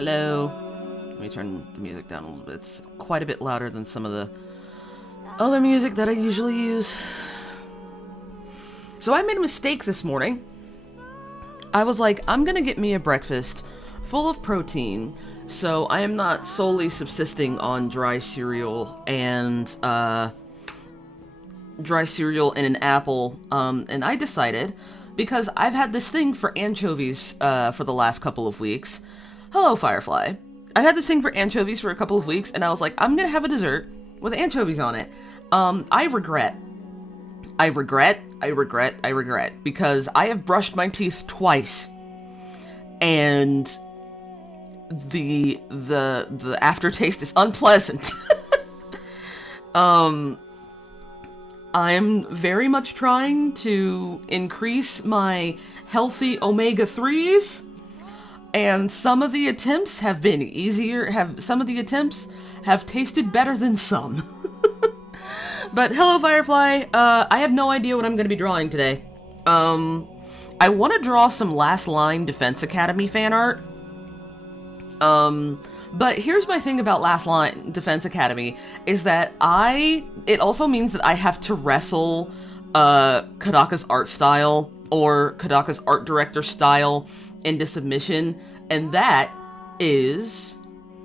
Hello. Let me turn the music down a little bit. It's quite a bit louder than some of the other music that I usually use. So I made a mistake this morning. I was like, I'm gonna get me a breakfast full of protein, so I am not solely subsisting on dry cereal and an apple. And I decided, because I've had this thing for anchovies for the last couple of weeks. Hello, Firefly. I've had this thing for anchovies for a couple of weeks, and I was like, I'm gonna have a dessert with anchovies on it. I regret, because I have brushed my teeth twice, and the aftertaste is unpleasant. I'm very much trying to increase my healthy omega-3s, and some of the attempts have been easier, some of the attempts have tasted better than some. But hello, Firefly. I have no idea what I'm going to be drawing today. I want to draw some Last Line Defense Academy fan art. But here's my thing about Last Line Defense Academy, is that it also means that I have to wrestle Kodaka's art style, or Kodaka's art director style, into submission, and that is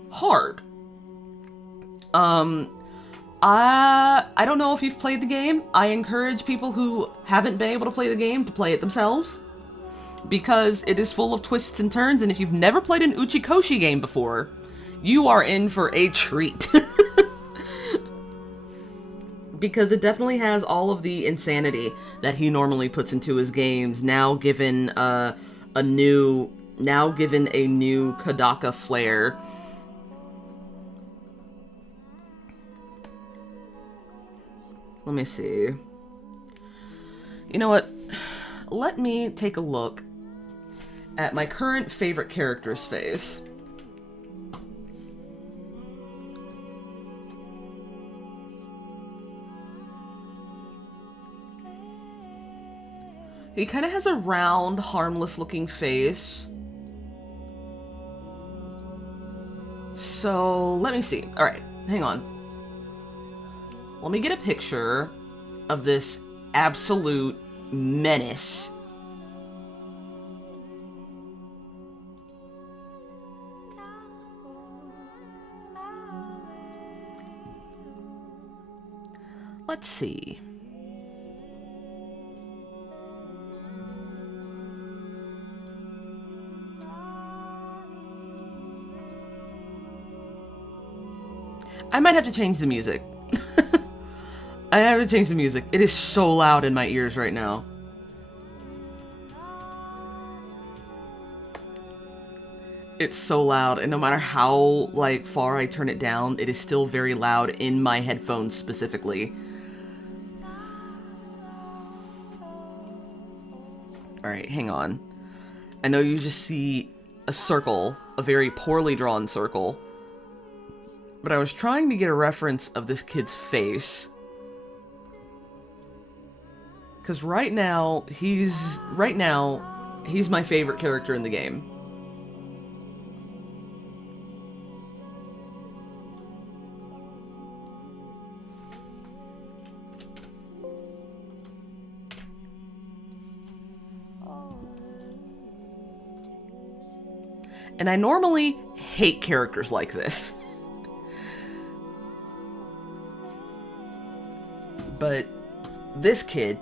hard. I don't know if you've played the game. I encourage people who haven't been able to play the game to play it themselves, because it is full of twists and turns, and if you've never played an Uchikoshi game before, you are in for a treat. Because it definitely has all of the insanity that he normally puts into his games, now given a new Kodaka flair. Let me see. You know what? Let me take a look at my current favorite character's face. He kind of has a round, harmless-looking face. So, let me see. Alright, hang on. Let me get a picture of this absolute menace. Let's see. I might have to change the music. I have to change the music. It is so loud in my ears right now. It's so loud, and no matter how, far I turn it down, it is still very loud in my headphones specifically. Alright, hang on. I know you just see a circle, a very poorly drawn circle. But I was trying to get a reference of this kid's face. Because right now, he's my favorite character in the game. And I normally hate characters like this. But this kid...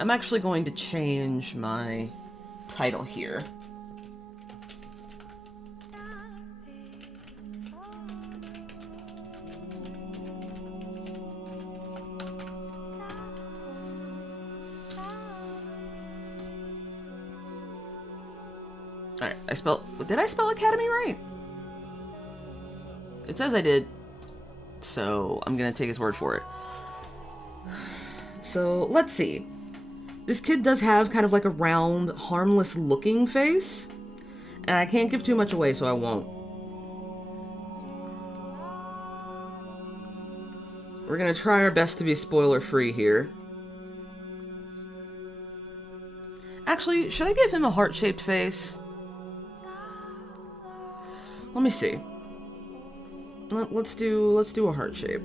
I'm actually going to change my title here. Alright, did I spell Academy right? It says I did, so I'm gonna take his word for it. So, let's see. This kid does have kind of like a round, harmless looking face, and I can't give too much away, so I won't. We're gonna try our best to be spoiler free here. Actually, should I give him a heart-shaped face? Let me see. Let's do a heart shape,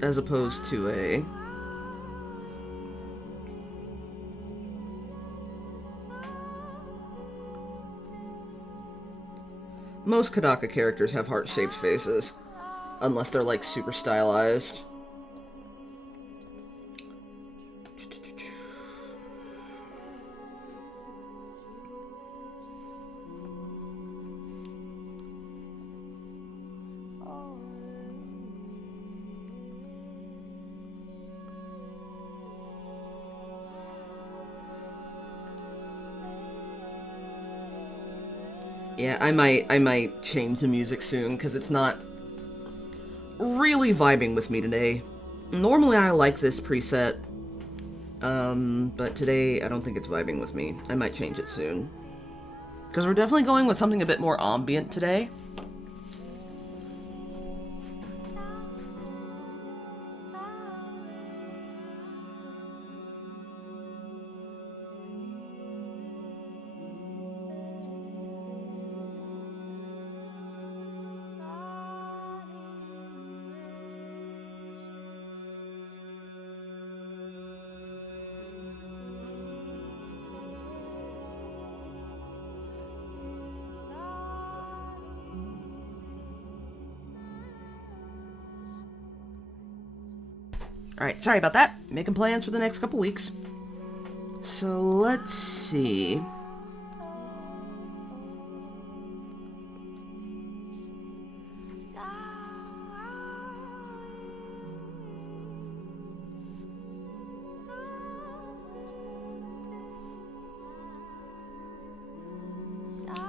as opposed to a... Most Kodaka characters have heart-shaped faces, unless they're like super stylized. Yeah, I might change the music soon, because it's not really vibing with me today. Normally I like this preset, but today I don't think it's vibing with me. I might change it soon. Because we're definitely going with something a bit more ambient today. Alright, sorry about that. Making plans for the next couple weeks. So, let's see.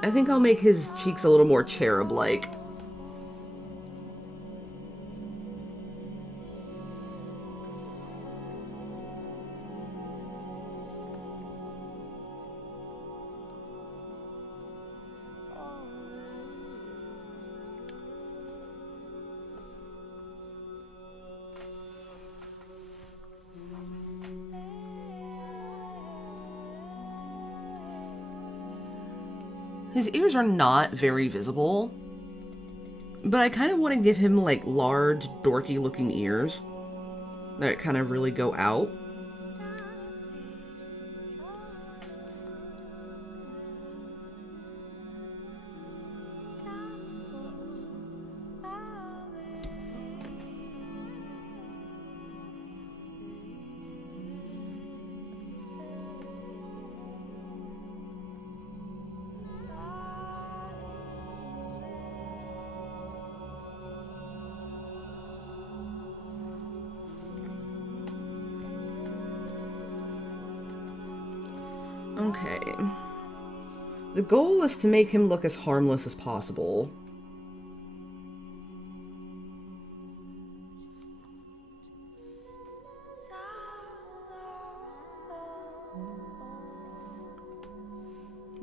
I think I'll make his cheeks a little more cherub-like. His ears are not very visible, but I kind of want to give him, like, large, dorky-looking ears that kind of really go out. Okay. The goal is to make him look as harmless as possible.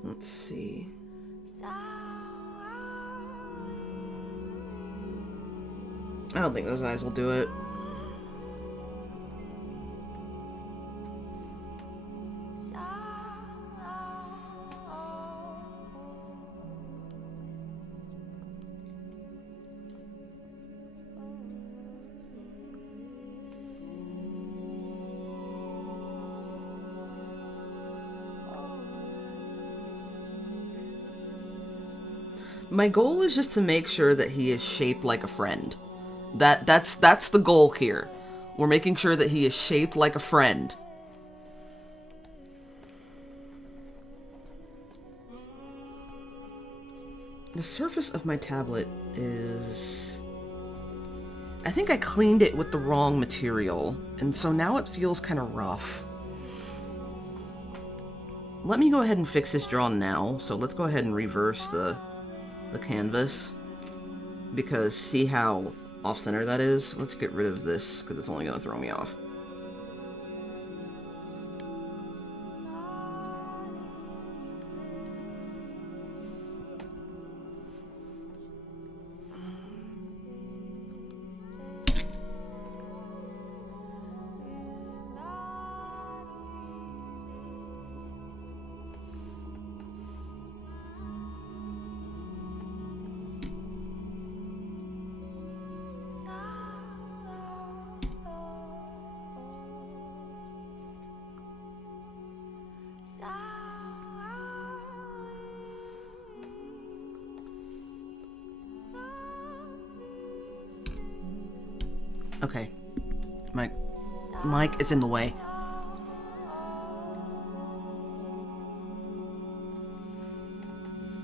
Let's see. I don't think those eyes will do it. my goal is just to make sure that he is shaped like a friend. That's the goal here. We're making sure that he is shaped like a friend. The surface of my tablet is... I think I cleaned it with the wrong material, and so now it feels kind of rough. Let me go ahead and fix this drawn now, so let's go ahead and reverse the canvas. Because see how off-center that is? Let's get rid of this, because it's only going to throw me off. Okay. My mic is in the way.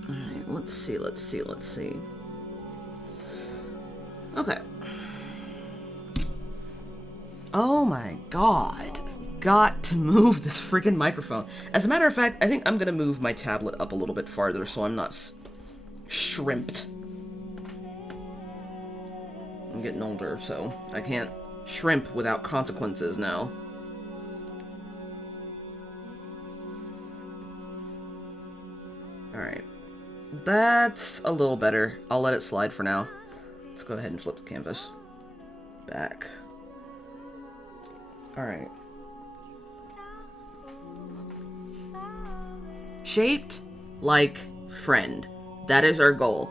Alright, let's see. Okay. Oh my god. I've got to move this freaking microphone. As a matter of fact, I think I'm gonna move my tablet up a little bit farther so I'm not shrimped. I'm getting older, so I can't shrimp without consequences now. Alright. That's a little better. I'll let it slide for now. Let's go ahead and flip the canvas back. Alright. Shaped like friend. That is our goal.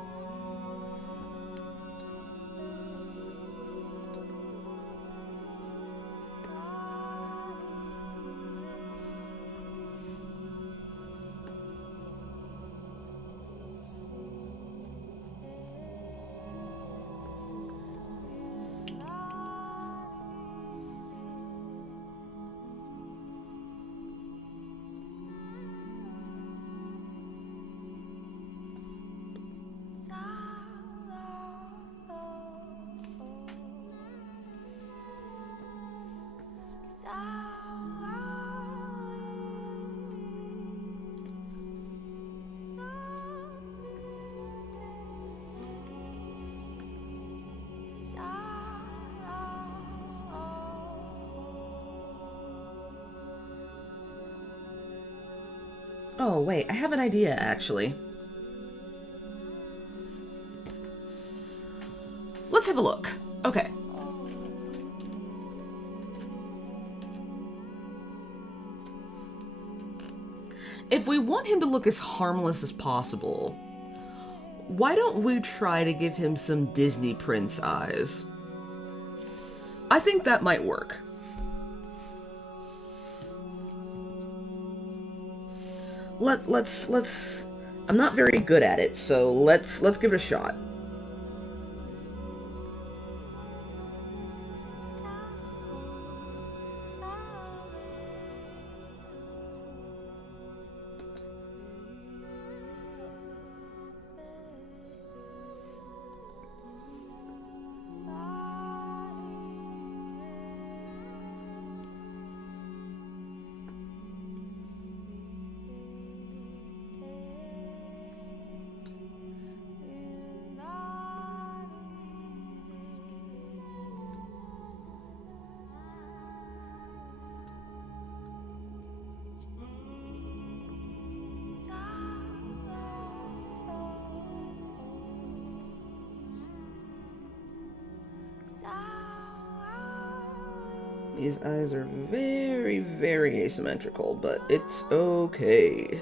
Oh, wait, I have an idea, actually. Let's have a look. Okay. If we want him to look as harmless as possible, why don't we try to give him some Disney Prince eyes? I think that might work. Let's I'm not very good at it, so let's give it a shot. These eyes are very, very asymmetrical, but it's okay.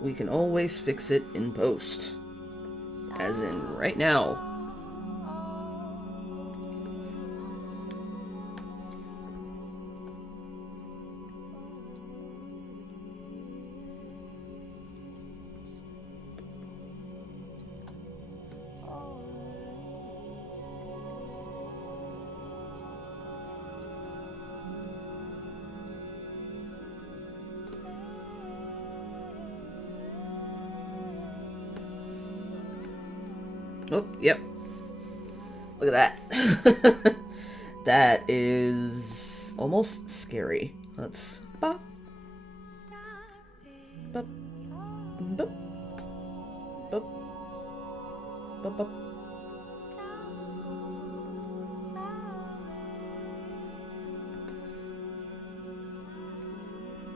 We can always fix it in post. As in, right now. Oh, yep. Look at that. That is almost scary. Let's bop. Bop. Bop. Bop. Bop. Bop.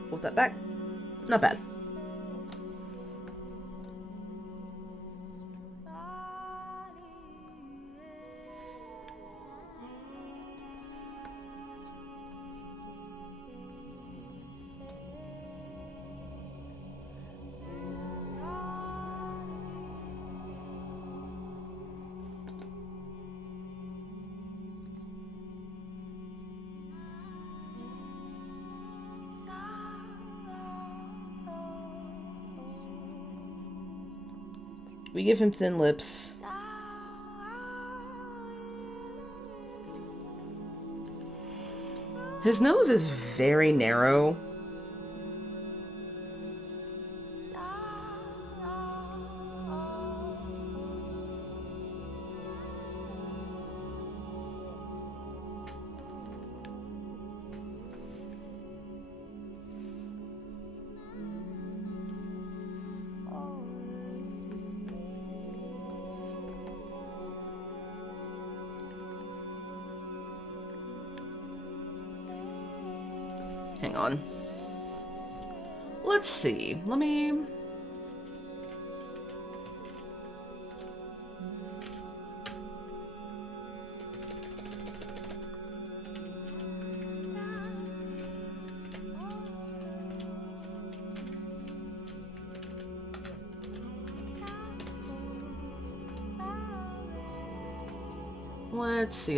Hold that back. Not bad. We give him thin lips. His nose is very narrow. Hang on. Let's see. Let me...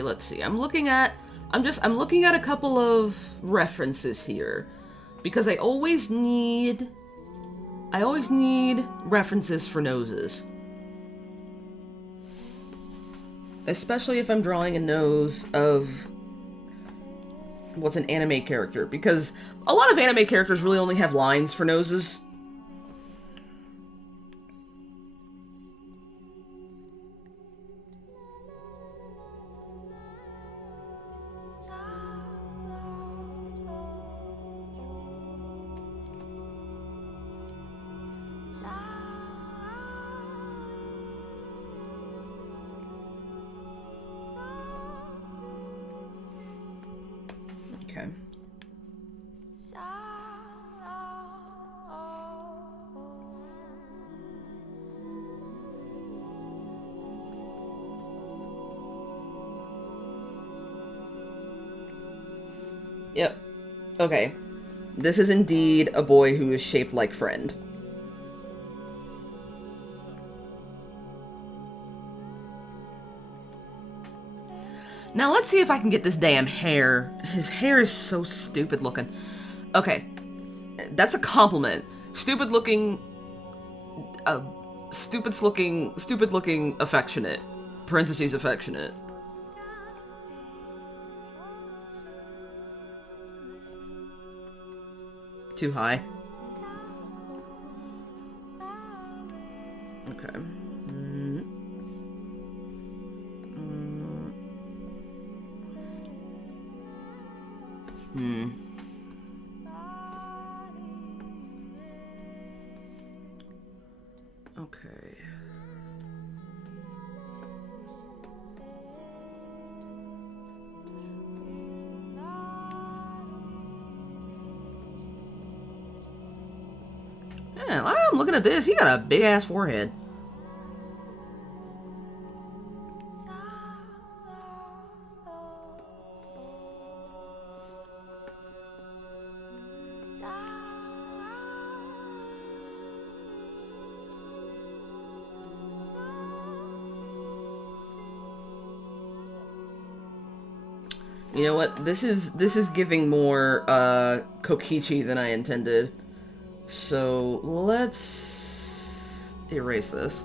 Let's see. I'm looking at a couple of references here because I always need references for noses. Especially if I'm drawing a nose of what's an anime character, because a lot of anime characters really only have lines for noses. Okay. Yep. Okay. This is indeed a boy who is shaped like Friend. Now let's see if I can get this damn hair. His hair is so stupid looking. Okay. That's a compliment. Stupid looking, affectionate. Parentheses, affectionate. Too high. Okay. Okay. Yeah, I'm looking at this. He got a big ass forehead. You know what? This is giving more Kokichi than I intended. So let's erase this.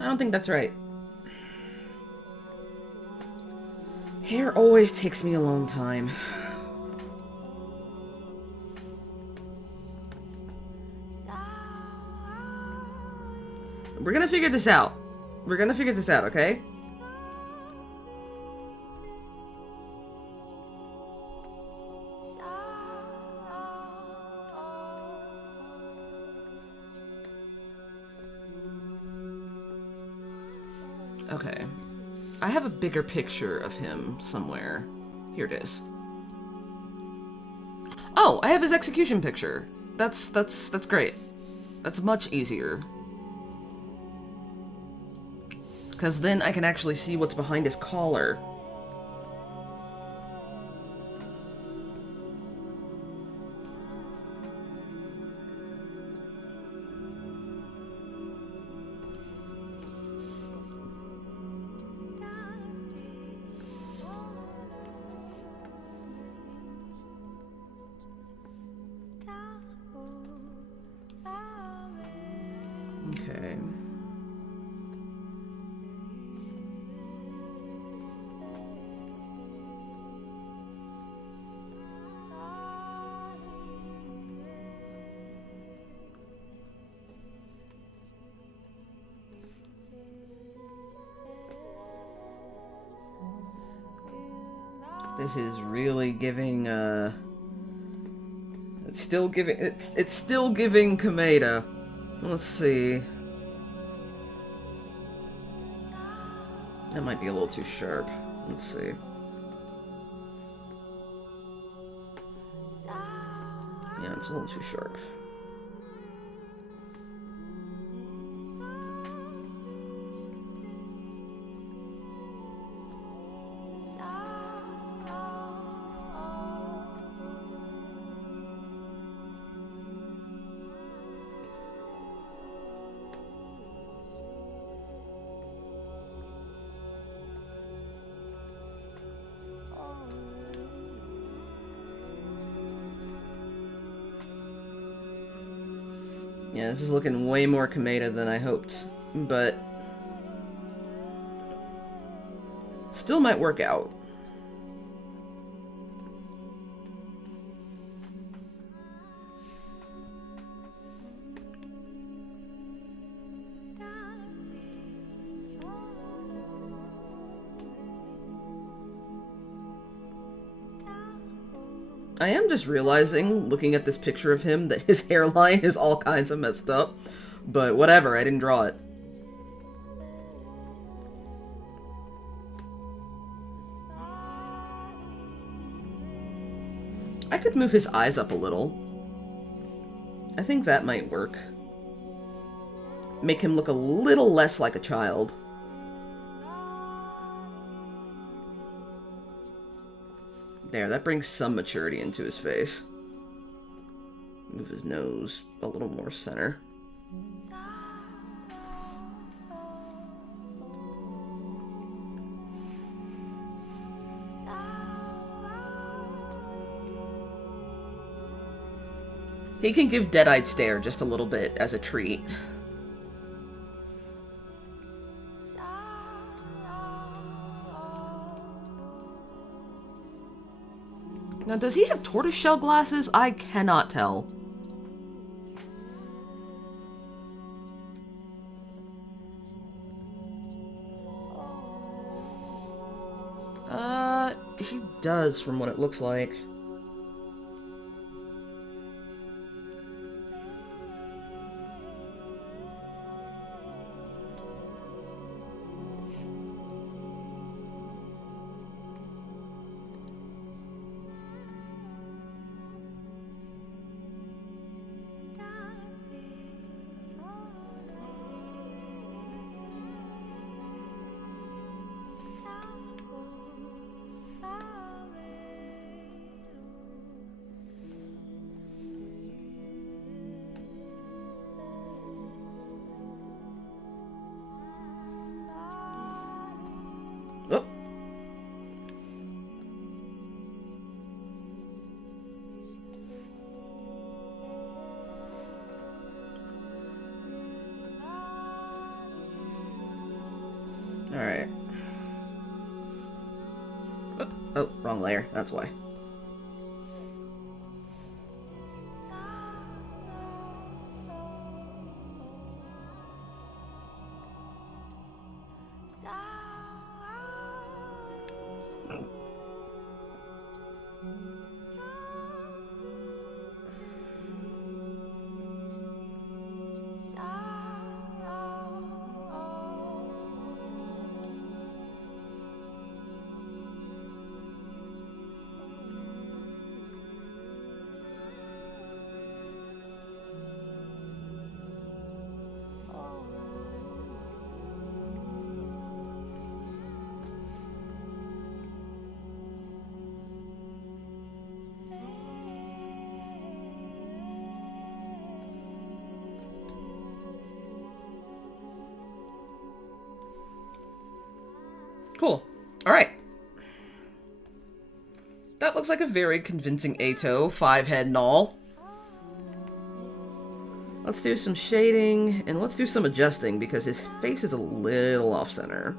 I don't think that's right. Hair always takes me a long time. We're gonna figure this out. We're gonna figure this out, okay? Okay. I have a bigger picture of him somewhere. Here it is. Oh, I have his execution picture. That's great. That's much easier. Because then I can actually see what's behind his collar. Okay. This is really giving, it's still giving Kameda. Let's see. That might be a little too sharp. Let's see. Yeah, it's a little too sharp. Yeah, this is looking way more Kameda than I hoped, but still might work out. I am just realizing, looking at this picture of him, that his hairline is all kinds of messed up. But whatever, I didn't draw it. I could move his eyes up a little. I think that might work. Make him look a little less like a child. There, that brings some maturity into his face. Move his nose a little more center. He can give Dead-Eyed Stare just a little bit as a treat. Now, does he have tortoiseshell glasses? I cannot tell. He does, from what it looks like. layer, that's why. Cool. Alright. That looks like a very convincing Ato, 5-head and all. Let's do some shading, and let's do some adjusting, because his face is a little off-center.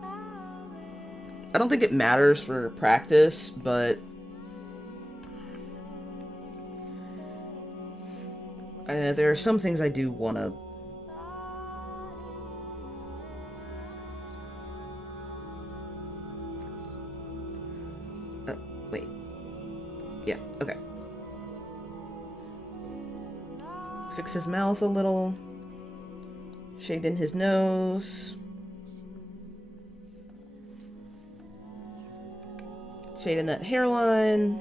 I don't think it matters for practice, but... there are some things I do want to... wait. Yeah, okay. Fix his mouth a little. Shade in his nose. Shade in that hairline.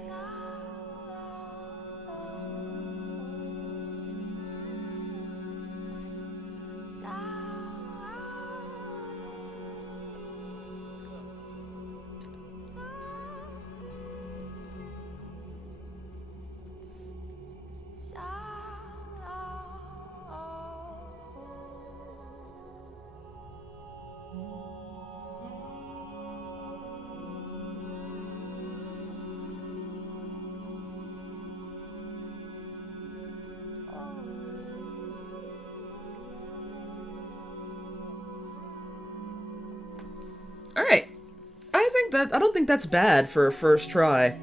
Alright. I don't think that's bad for a first try.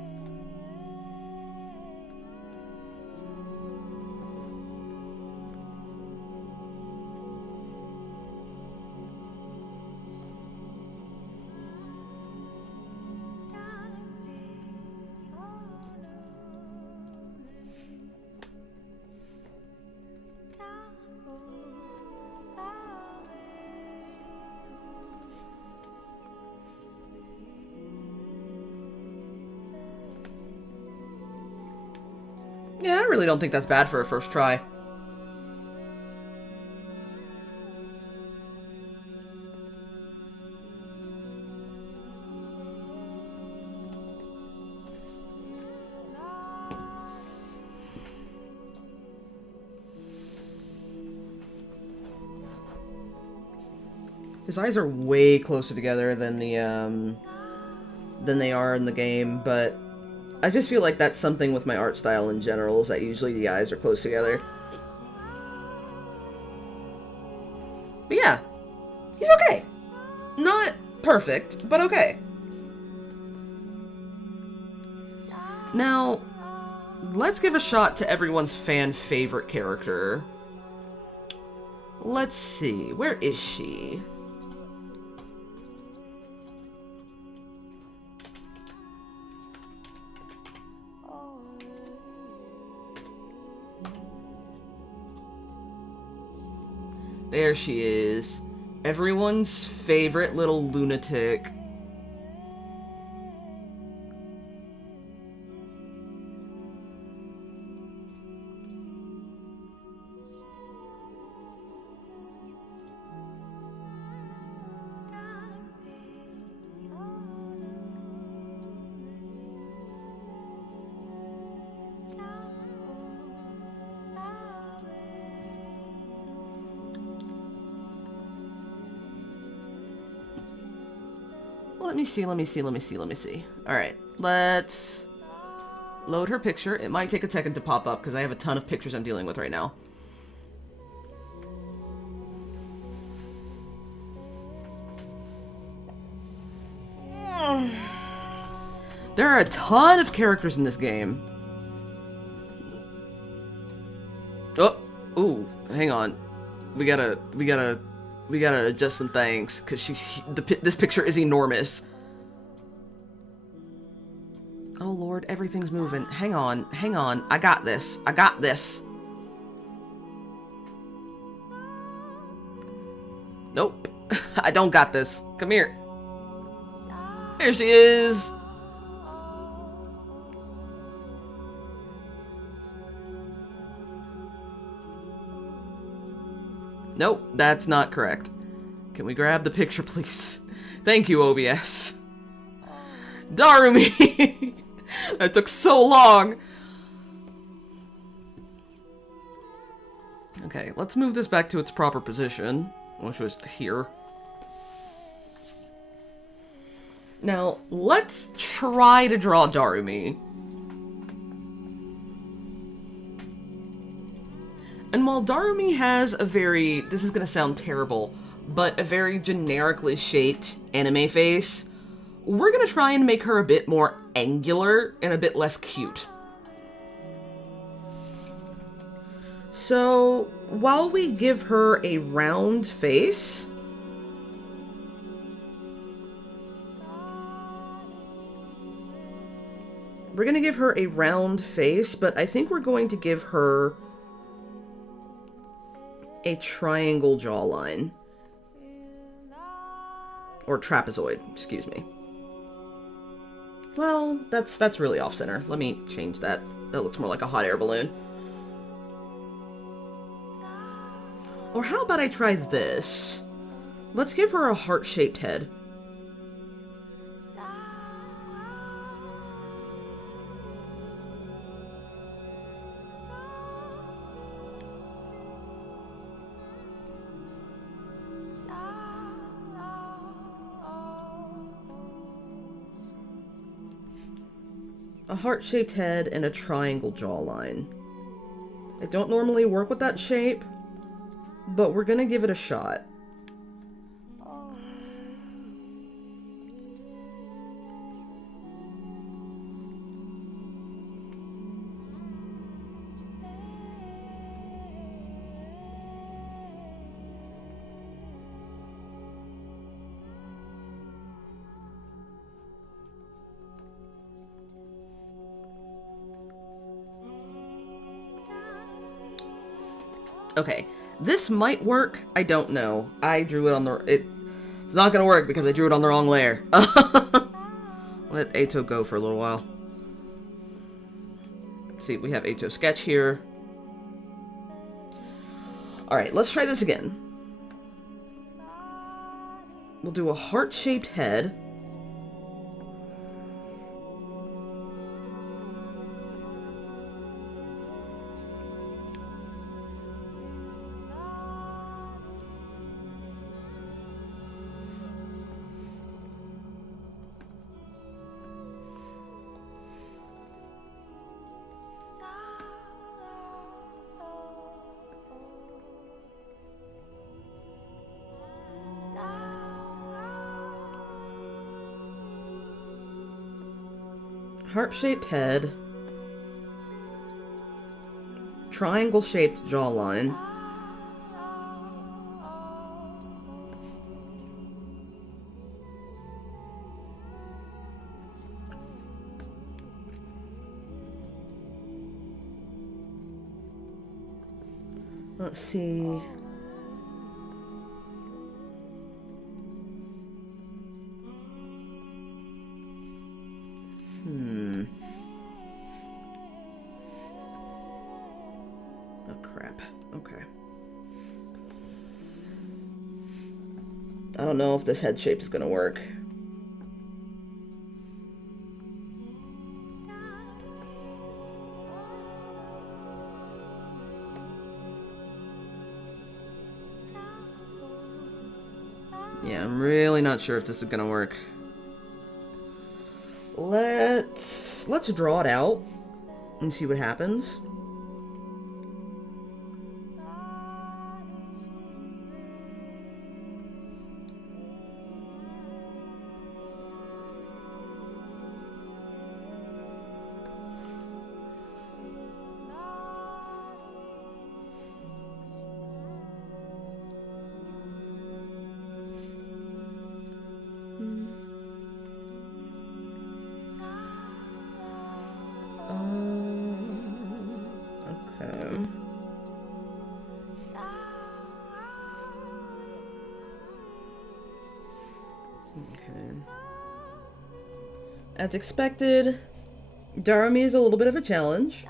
Yeah, I really don't think that's bad for a first try. His eyes are way closer together than than they are in the game, but I just feel like that's something with my art style in general, is that usually the eyes are close together. But yeah, he's okay. Not perfect, but okay. Now, let's give a shot to everyone's fan favorite character. Let's see, where is she? There she is. Everyone's favorite little lunatic. Let me see. Alright, let's load her picture. It might take a second to pop up because I have a ton of pictures I'm dealing with right now. There are a ton of characters in this game. Oh, ooh, hang on. We gotta adjust some things because this picture is enormous. Oh Lord, everything's moving. Hang on. I got this. Nope. I don't got this. Come here. There she is. Nope, that's not correct. Can we grab the picture, please? Thank you, OBS. Darumi! That took so long. Okay, let's move this back to its proper position, which was here. Now, let's try to draw Darumi. And while Darumi has a very, this is gonna sound terrible, but a very generically shaped anime face, we're gonna try and make her a bit more angular and a bit less cute. So, while we give her a round face, we're gonna give her a round face, but I think we're going to give her a triangle jawline. Or trapezoid, excuse me. Well, that's really off-center. Let me change that. That looks more like a hot air balloon. Or how about I try this? Let's give her a heart-shaped head. A heart-shaped head and a triangle jawline. I don't normally work with that shape, but we're gonna give it a shot. Okay, this might work. I don't know. I drew it on the... It's not gonna work because I drew it on the wrong layer. Let Ato go for a little while. See, we have Ato sketch here. Alright, let's try this again. We'll do a heart-shaped head. Heart-shaped head, triangle-shaped jawline, let's see, oh crap, okay. I don't know if this head shape is gonna work. Yeah, I'm really not sure if this is gonna work. Let's draw it out and see what happens. As expected, Darami is a little bit of a challenge.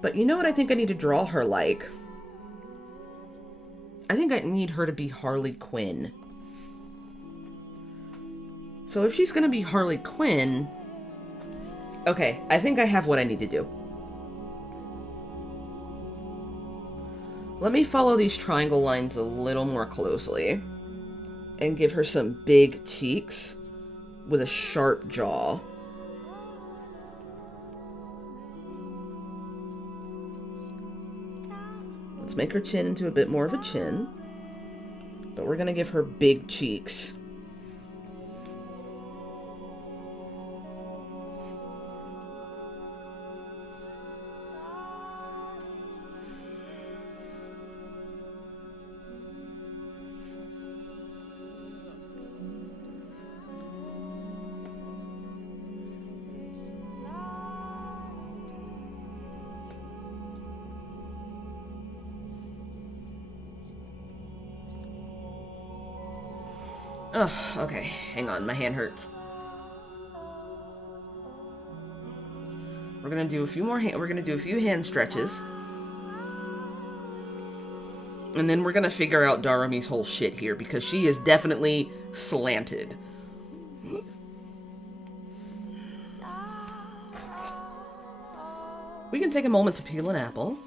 But you know what I think I need to draw her like? I think I need her to be Harley Quinn. So if she's gonna be Harley Quinn... Okay, I think I have what I need to do. Let me follow these triangle lines a little more closely. And give her some big cheeks with a sharp jaw. Let's make her chin into a bit more of a chin. But we're gonna give her big cheeks. Ugh, okay, hang on, my hand hurts. We're gonna do a few more hand stretches. And then we're gonna figure out Darami's whole shit here, because she is definitely slanted. We can take a moment to peel an apple.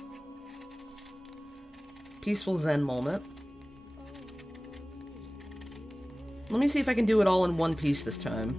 Peaceful Zen moment. Let me see if I can do it all in one piece this time.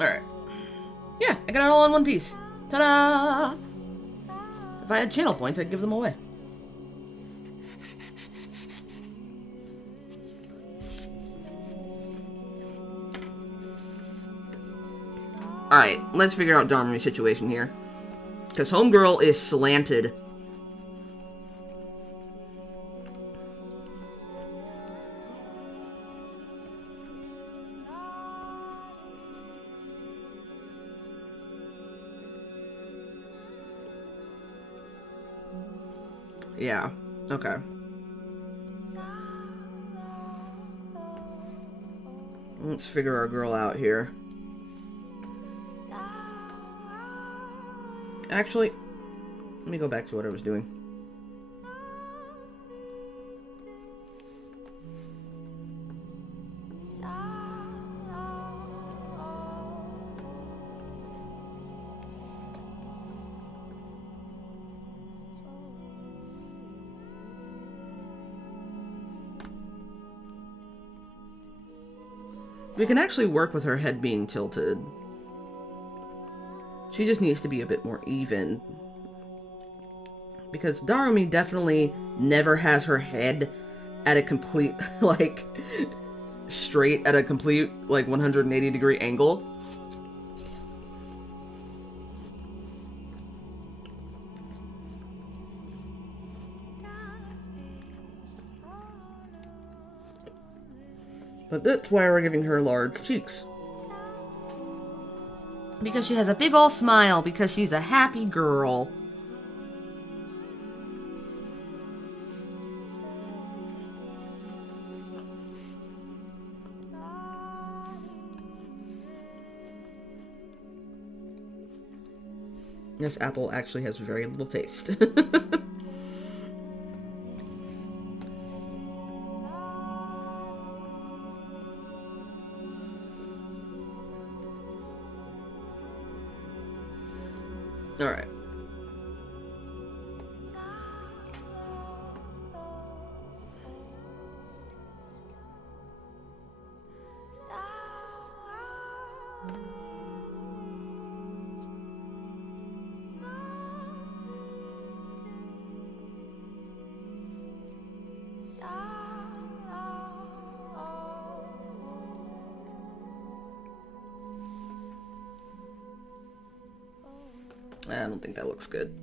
Alright. Yeah, I got it all in one piece. Ta-da! If I had channel points, I'd give them away. Alright, let's figure out Darami's situation here. Because Homegirl is slanted. Yeah, okay. Let's figure our girl out here. Actually, let me go back to what I was doing. We can actually work with her head being tilted. She just needs to be a bit more even. Because Darami definitely never has her head at a complete, like, straight at a complete, like, 180-degree angle. But that's why we're giving her large cheeks. Because she has a big ol' smile, because she's a happy girl. This apple actually has very little taste. Alright. I don't think that looks good.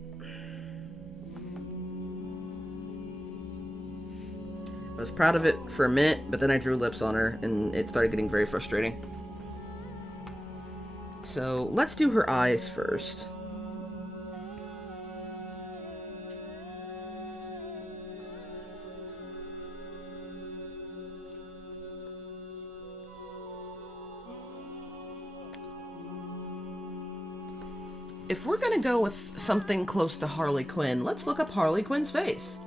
I was proud of it for a minute, but then I drew lips on her, and it started getting very frustrating. So, let's do her eyes first. If we're gonna go with something close to Harley Quinn, let's look up Harley Quinn's face.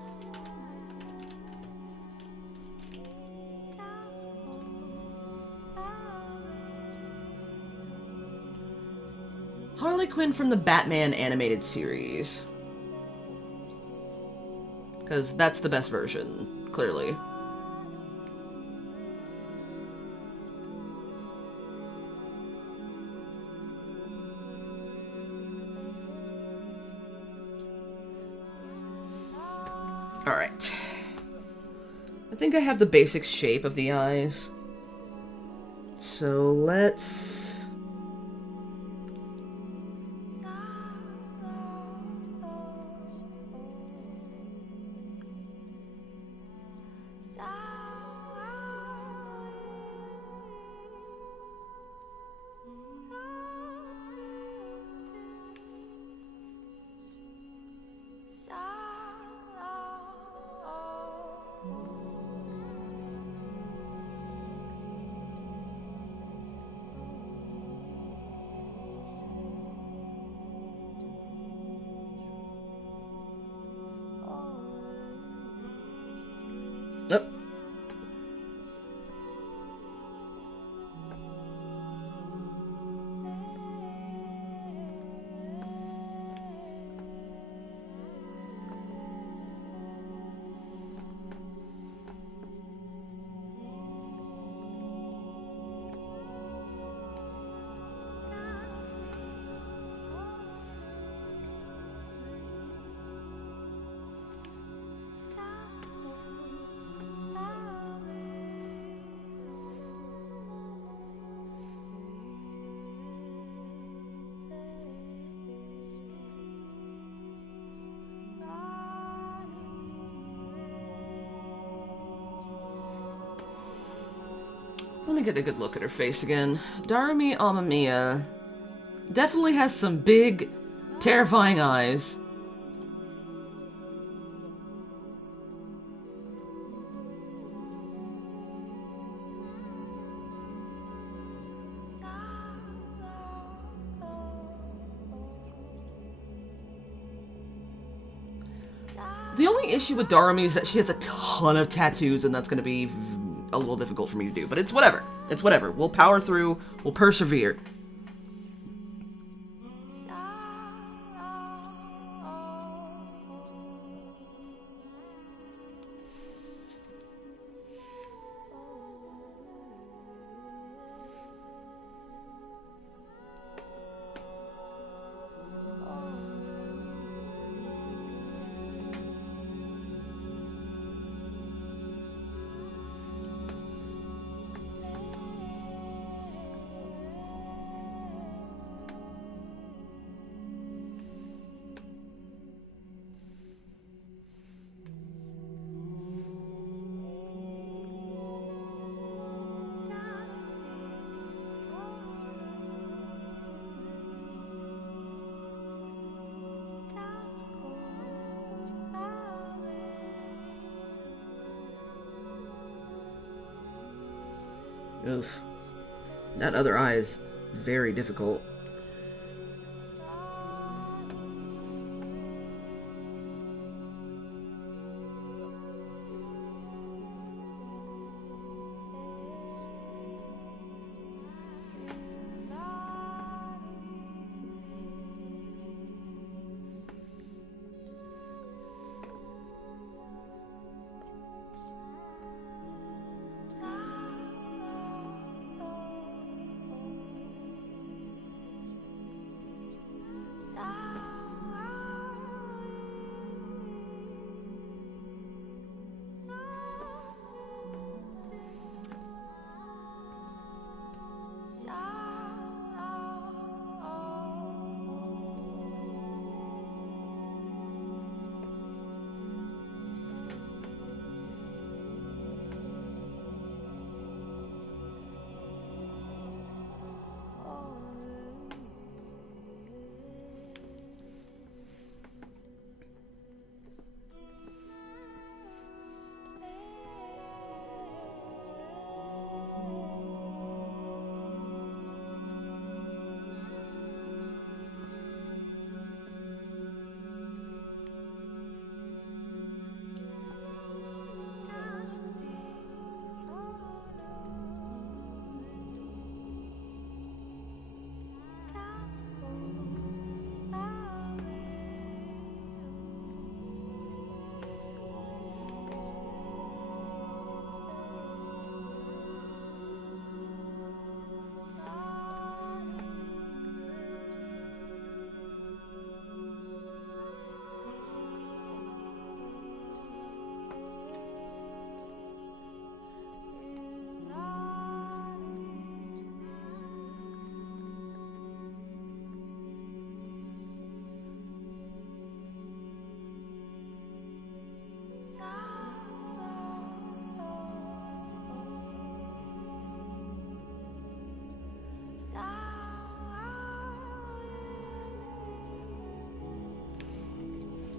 Harley Quinn from the Batman animated series. Because that's the best version, clearly. Alright. I think I have the basic shape of the eyes. So let's... Oh. Let me get a good look at her face again. Darumi Amamiya definitely has some big, terrifying eyes. The only issue with Darumi is that she has a ton of tattoos, and that's going to be a little difficult for me to do. But it's whatever. It's whatever. We'll power through. We'll persevere. Oof. That other eye is very difficult.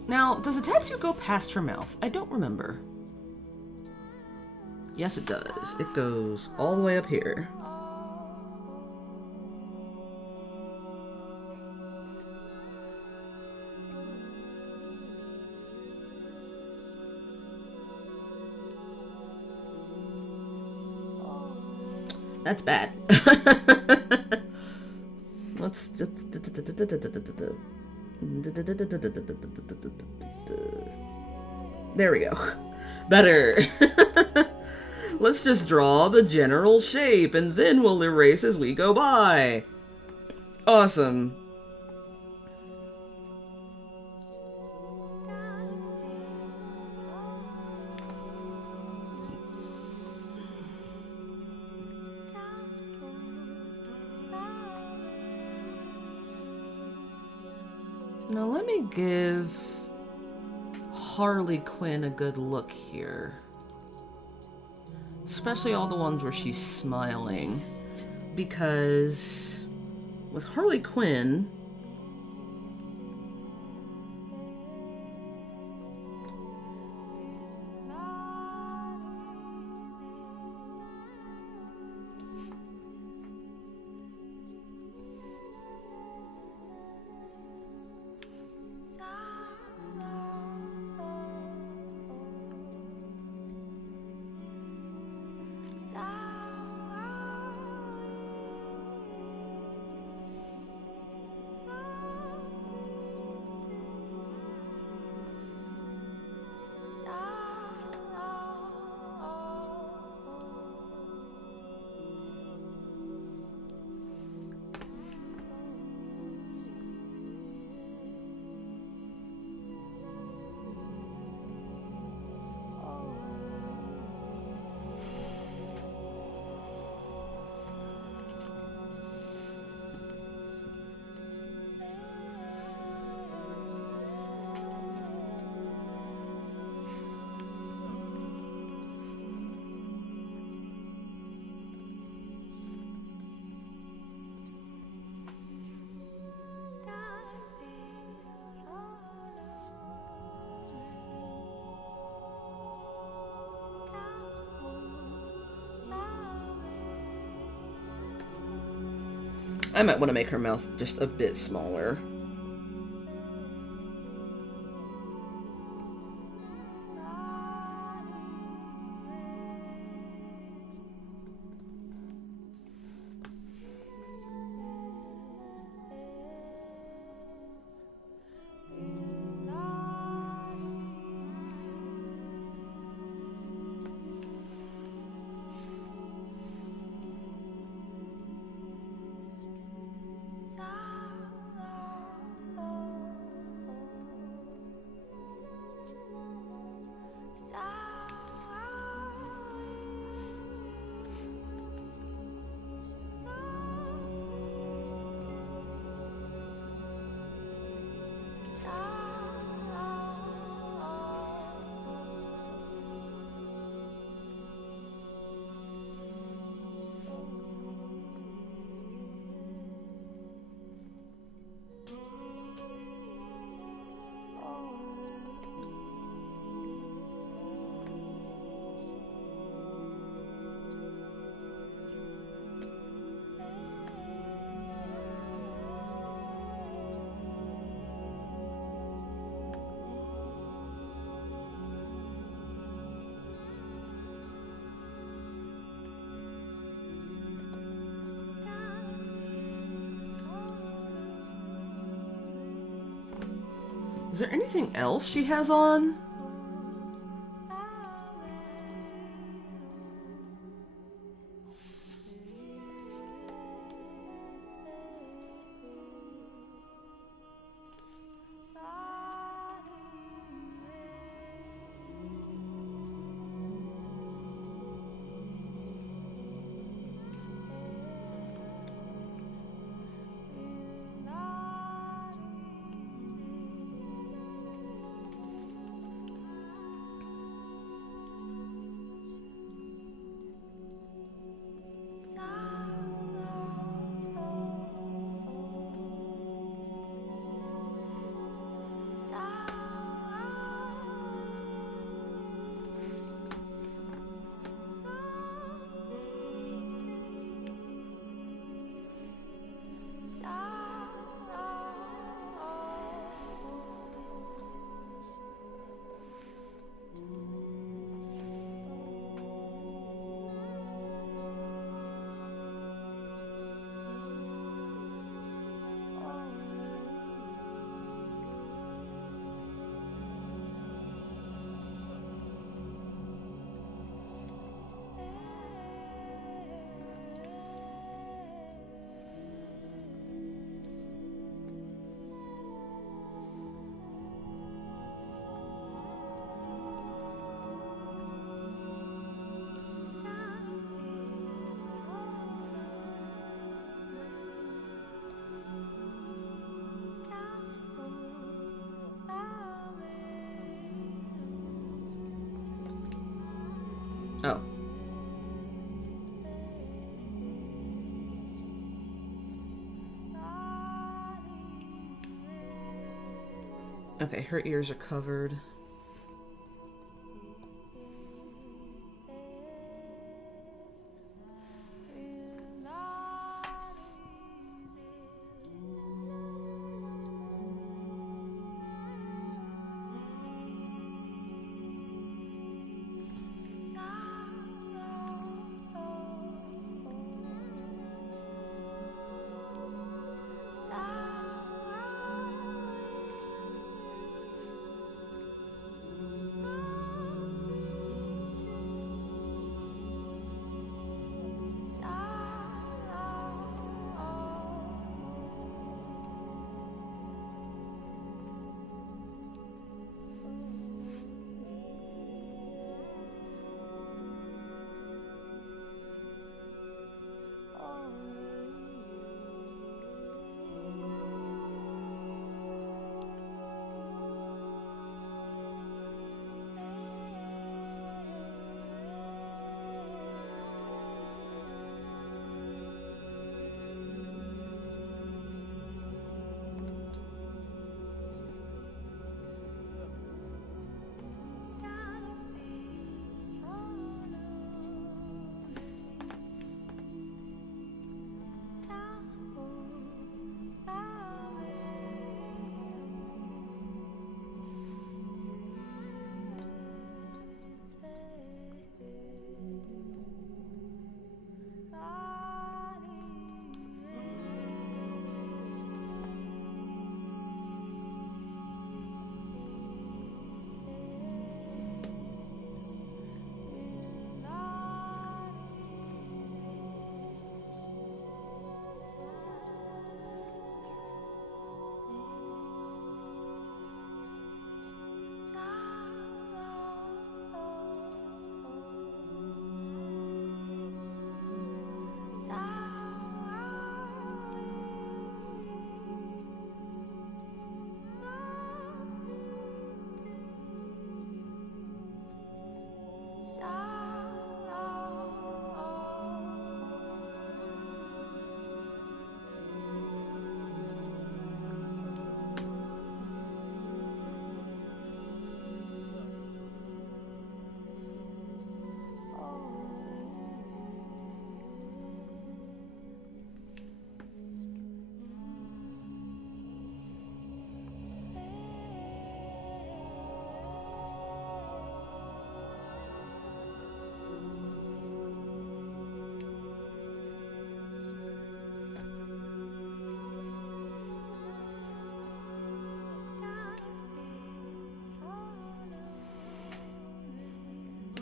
Now, does the tattoo go past her mouth? I don't remember. Yes, it does. It goes all the way up here. That's bad. Let's just... There we go. Better. Let's just draw the general shape, and then we'll erase as we go by. Awesome. Now let me give Harley Quinn a good look here. Especially all the ones where she's smiling. Because with Harley Quinn, I might want to make her mouth just a bit smaller. Is there anything else she has on? Oh. Okay, her ears are covered.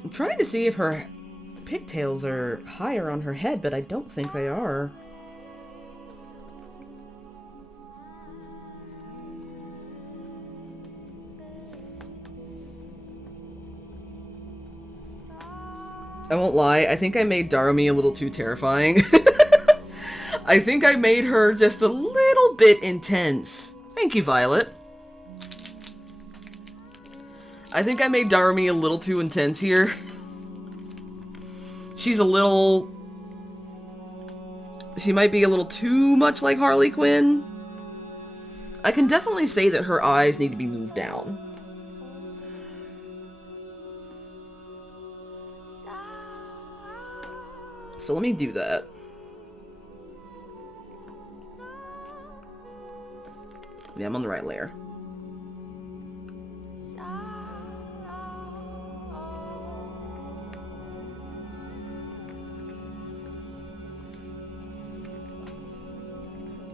I'm trying to see if her pigtails are higher on her head, but I don't think they are. I won't lie, I think I made Darumi a little too terrifying. I think I made her just a little bit intense. Thank you, Violet. I think I made Darumi a little too intense here. She's a little... She might be a little too much like Harley Quinn. I can definitely say that her eyes need to be moved down. So let me do that. Yeah, I'm on the right layer.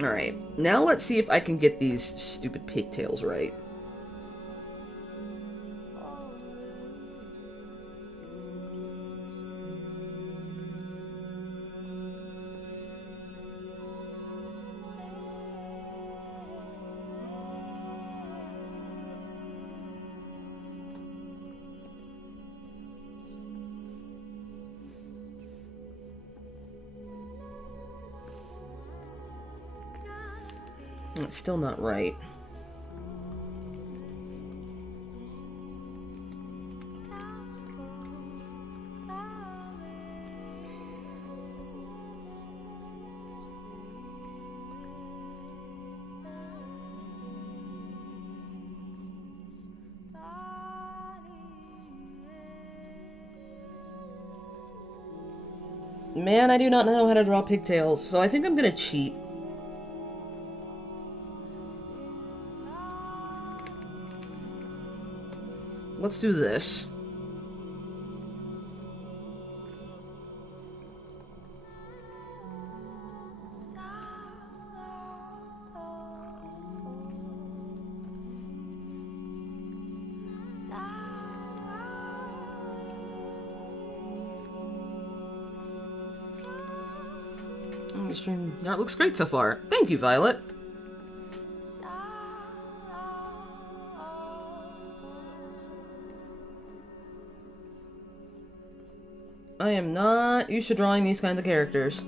Alright, now let's see if I can get these stupid pigtails right. It's still not right. Man, I do not know how to draw pigtails, so I think I'm gonna cheat. Let's do this. That looks great so far. Thank you, Violet. I am not used to drawing these kinds of characters.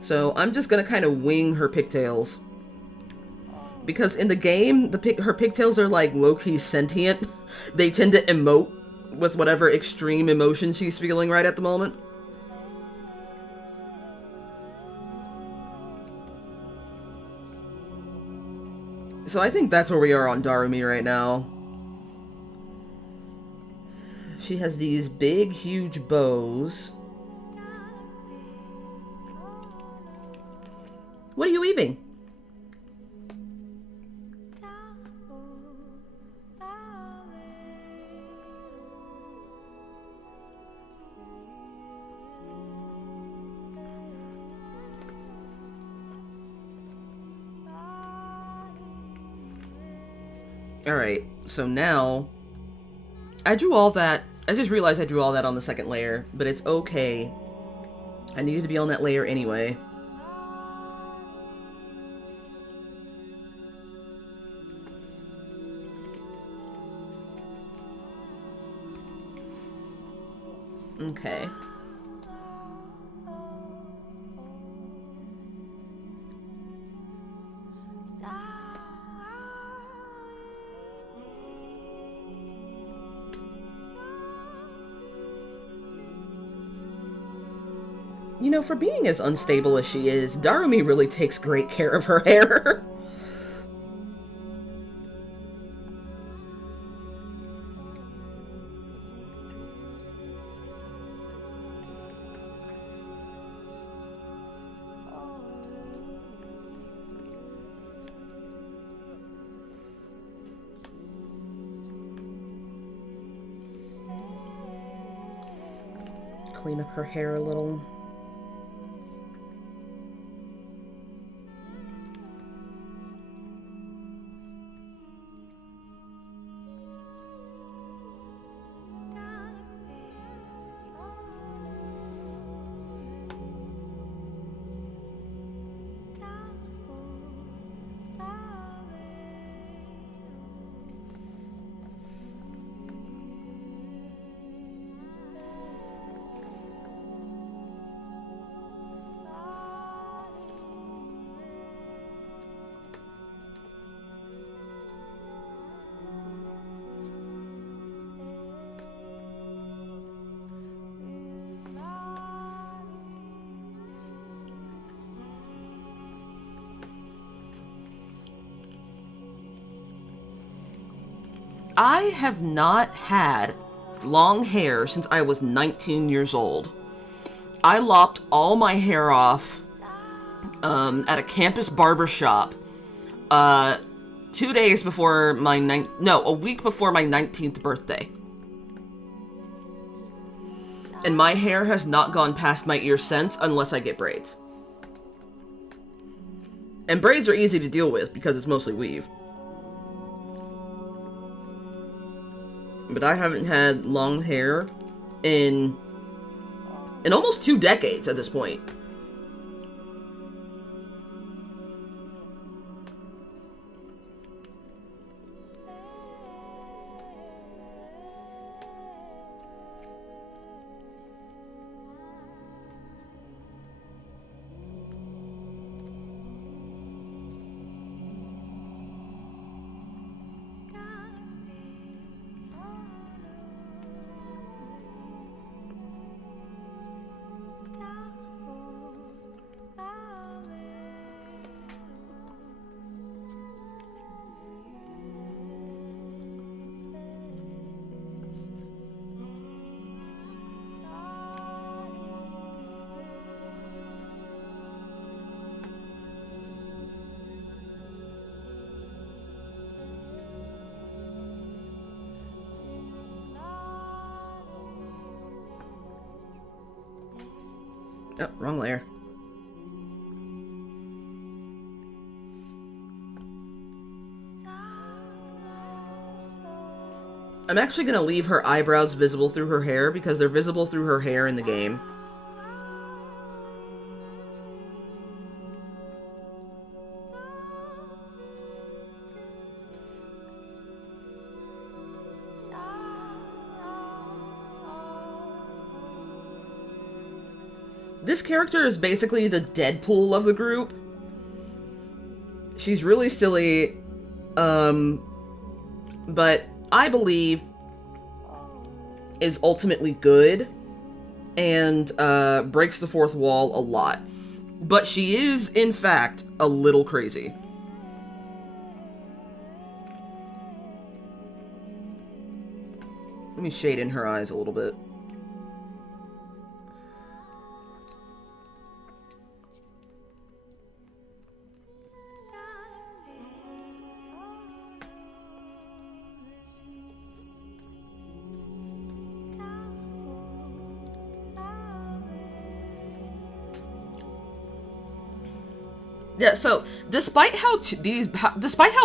So I'm just gonna kind of wing her pigtails. Because in the game, her pigtails are like low-key sentient. They tend to emote with whatever extreme emotion she's feeling right at the moment. So I think that's where we are on Darumi right now. She has these big, huge bows. What are you weaving? Alright, so now I drew all that. I just realized I drew all that on the second layer, but it's okay. I needed to be on that layer anyway. Okay. You know, for being as unstable as she is, Darumi really takes great care of her hair. Clean up her hair a little. I have not had long hair since I was 19 years old. I lopped all my hair off at a campus barber shop 2 days before a week before my 19th birthday. And my hair has not gone past my ears since, unless I get braids. And braids are easy to deal with because it's mostly weave. But I haven't had long hair in almost 2 decades at this point. Oh, wrong layer. I'm actually going to leave her eyebrows visible through her hair because they're visible through her hair in the game. This character is basically the Deadpool of the group. She's really silly, but I believe is ultimately good and breaks the fourth wall a lot. But she is, in fact, a little crazy. Let me shade in her eyes a little bit. Yeah, so despite how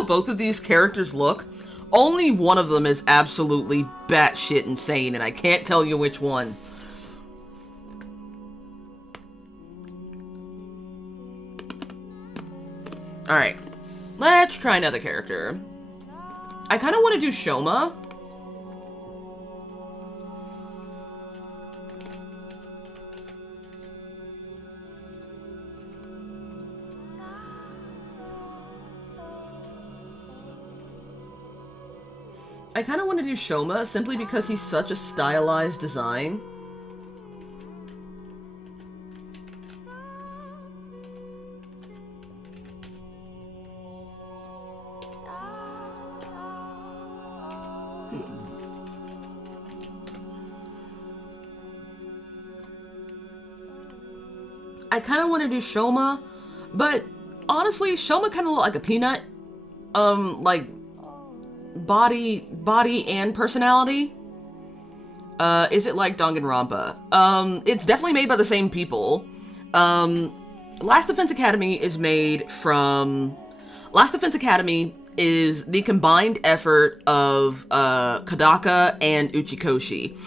both of these characters look, only one of them is absolutely batshit insane, and I can't tell you which one. Alright, let's try another character. I kind of want to do Shoma. I kind of want to do Shoma simply because he's such a stylized design. I kind of want to do Shoma, but honestly, Shoma kind of look like a peanut. Like body and personality. Is it like Danganronpa? It's definitely made by the same people. Last Defense Academy is made from... Last Defense Academy is the combined effort of Kodaka and Uchikoshi.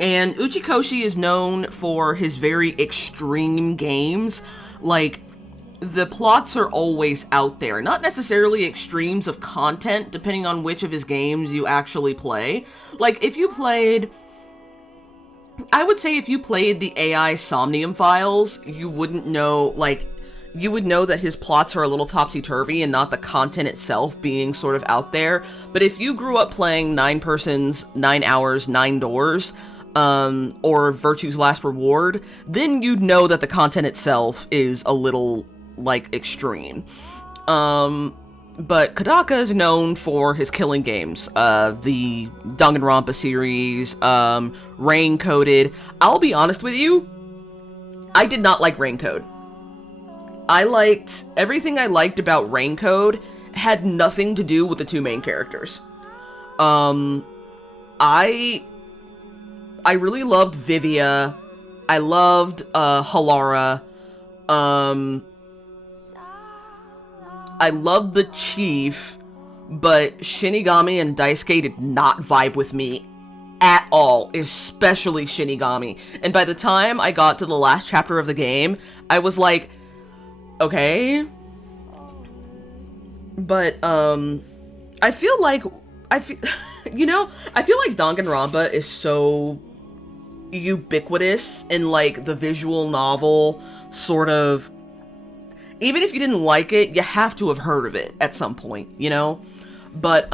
And Uchikoshi is known for his very extreme games. Like, the plots are always out there. Not necessarily extremes of content, depending on which of his games you actually play. Like, if you played... I would say if you played the AI Somnium Files, you wouldn't know, like... You would know that his plots are a little topsy-turvy and not the content itself being sort of out there. But if you grew up playing 9 Persons, 9 Hours, 9 Doors, or Virtue's Last Reward, then you'd know that the content itself is a little, like, extreme. But Kodaka is known for his killing games. The Danganronpa series, Rain-Coded. I'll be honest with you, I did not like Rain-Code. Everything I liked about Rain-Code had nothing to do with the 2 main characters. I really loved Vivia. I loved, Halara. I loved the Chief, but Shinigami and Daisuke did not vibe with me at all, especially Shinigami. And by the time I got to the last chapter of the game, I was like, okay. But, I feel like Danganronpa is so ubiquitous in, like, the visual novel sort of... Even if you didn't like it, you have to have heard of it at some point, you know? But,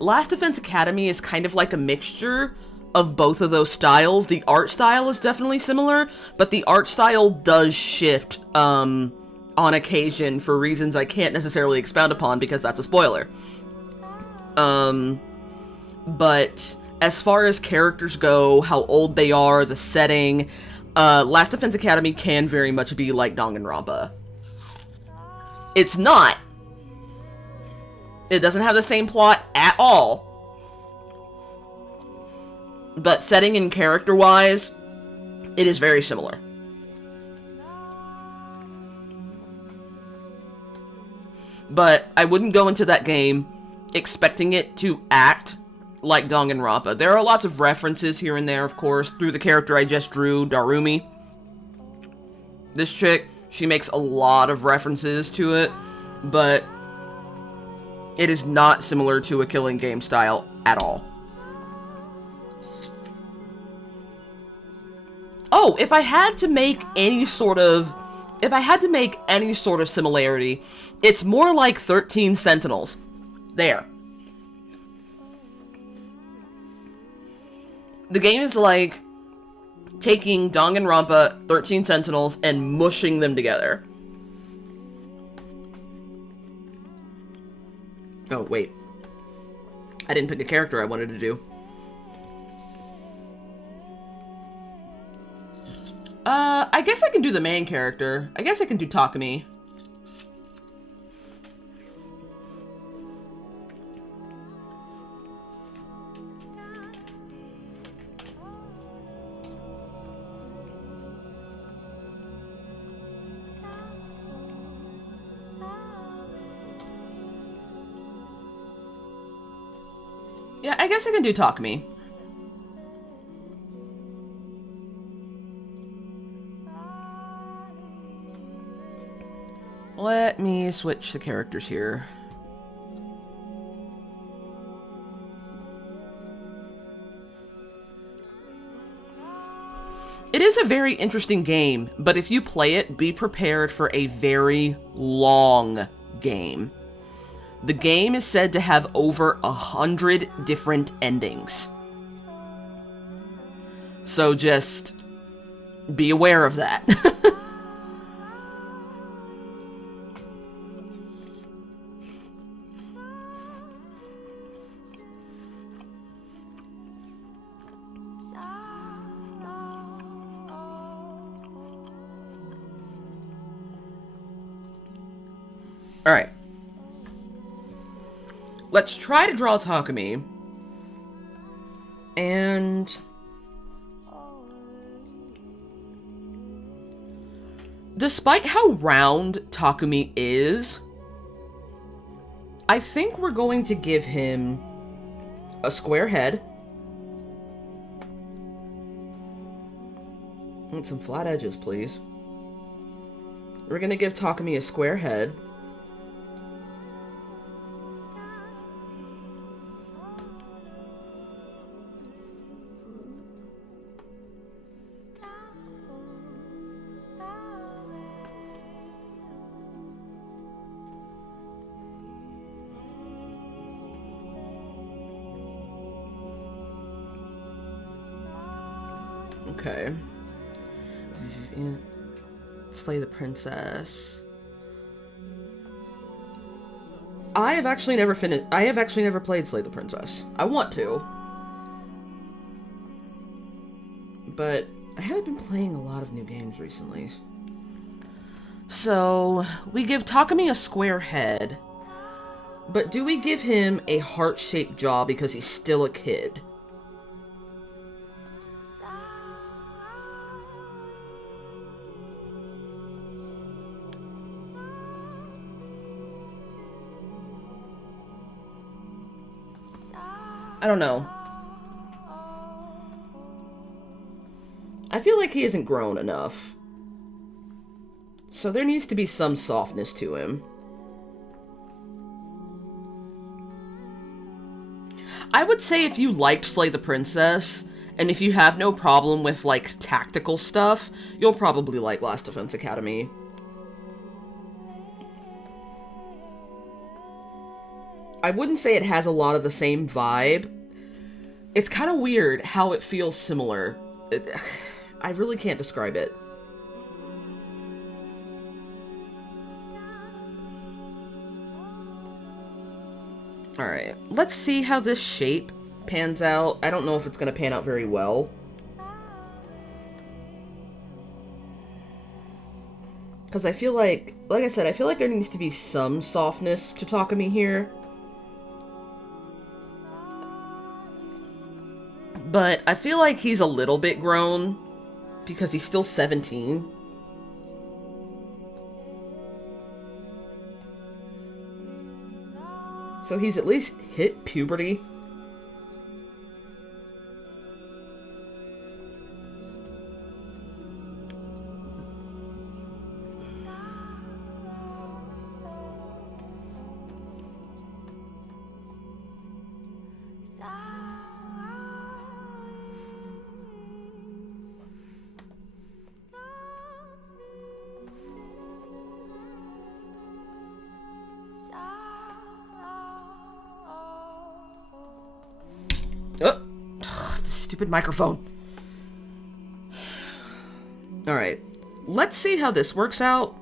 Last Defense Academy is kind of like a mixture of both of those styles. The art style is definitely similar, but the art style does shift, on occasion for reasons I can't necessarily expound upon because that's a spoiler. But as far as characters go, how old they are, the setting, Last Defense Academy can very much be like Danganronpa. It's not. It doesn't have the same plot at all. But setting and character-wise, it is very similar. But I wouldn't go into that game expecting it to act like Danganronpa. There are lots of references here and there, of course, through the character I just drew, Darumi. This chick, she makes a lot of references to it, but it is not similar to a killing game style at all. Oh, if I had to make any sort of similarity, it's more like 13 Sentinels. There. The game is like taking Danganronpa, 13 Sentinels, and mushing them together. Oh, wait. I didn't pick a character I wanted to do. I guess I can do the main character. I guess I can do Takumi. Yeah, I guess I can do Takumi. Let me switch the characters here. It is a very interesting game, but if you play it, be prepared for a very long game. The game is said to have over 100 different endings. So just be aware of that. Alright. Let's try to draw Takumi. And despite how round Takumi is, I think we're going to give him a square head. And some flat edges, please. We're going to give Takumi a square head. Okay. Slay the princess. I have actually never played Slay the Princess. I want to. But I haven't been playing a lot of new games recently. So, we give Takumi a square head. But do we give him a heart-shaped jaw because he's still a kid? I don't know. I feel like he isn't grown enough. So there needs to be some softness to him. I would say if you liked Slay the Princess, and if you have no problem with, like, tactical stuff, you'll probably like Last Defense Academy. I wouldn't say it has a lot of the same vibe. It's kind of weird how it feels similar. I really can't describe it. Alright, let's see how this shape pans out. I don't know if it's going to pan out very well. Because I feel like I said, I feel like there needs to be some softness to Takumi here. But I feel like he's a little bit grown because he's still 17. So he's at least hit puberty. Oh, this stupid microphone. Alright, let's see how this works out.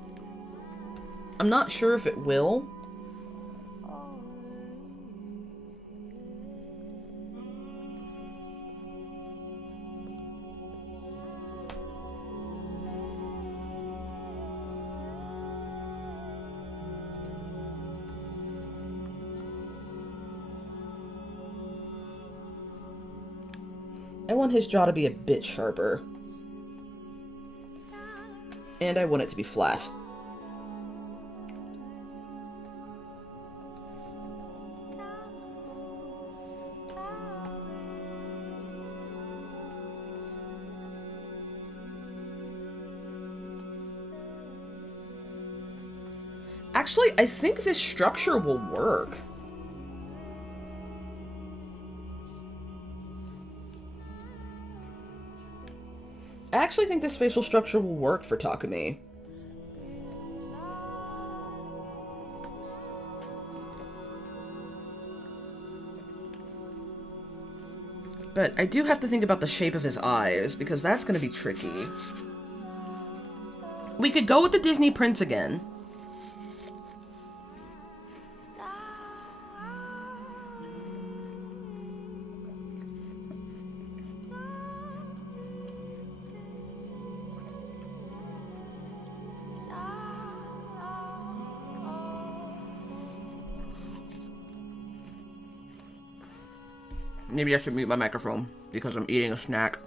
I'm not sure if it will. I want his jaw to be a bit sharper. And I want it to be flat. Actually, I think this structure will work. I actually think this facial structure will work for Takumi. But I do have to think about the shape of his eyes, because that's going to be tricky. We could go with the Disney Prince again. Maybe I should mute my microphone because I'm eating a snack.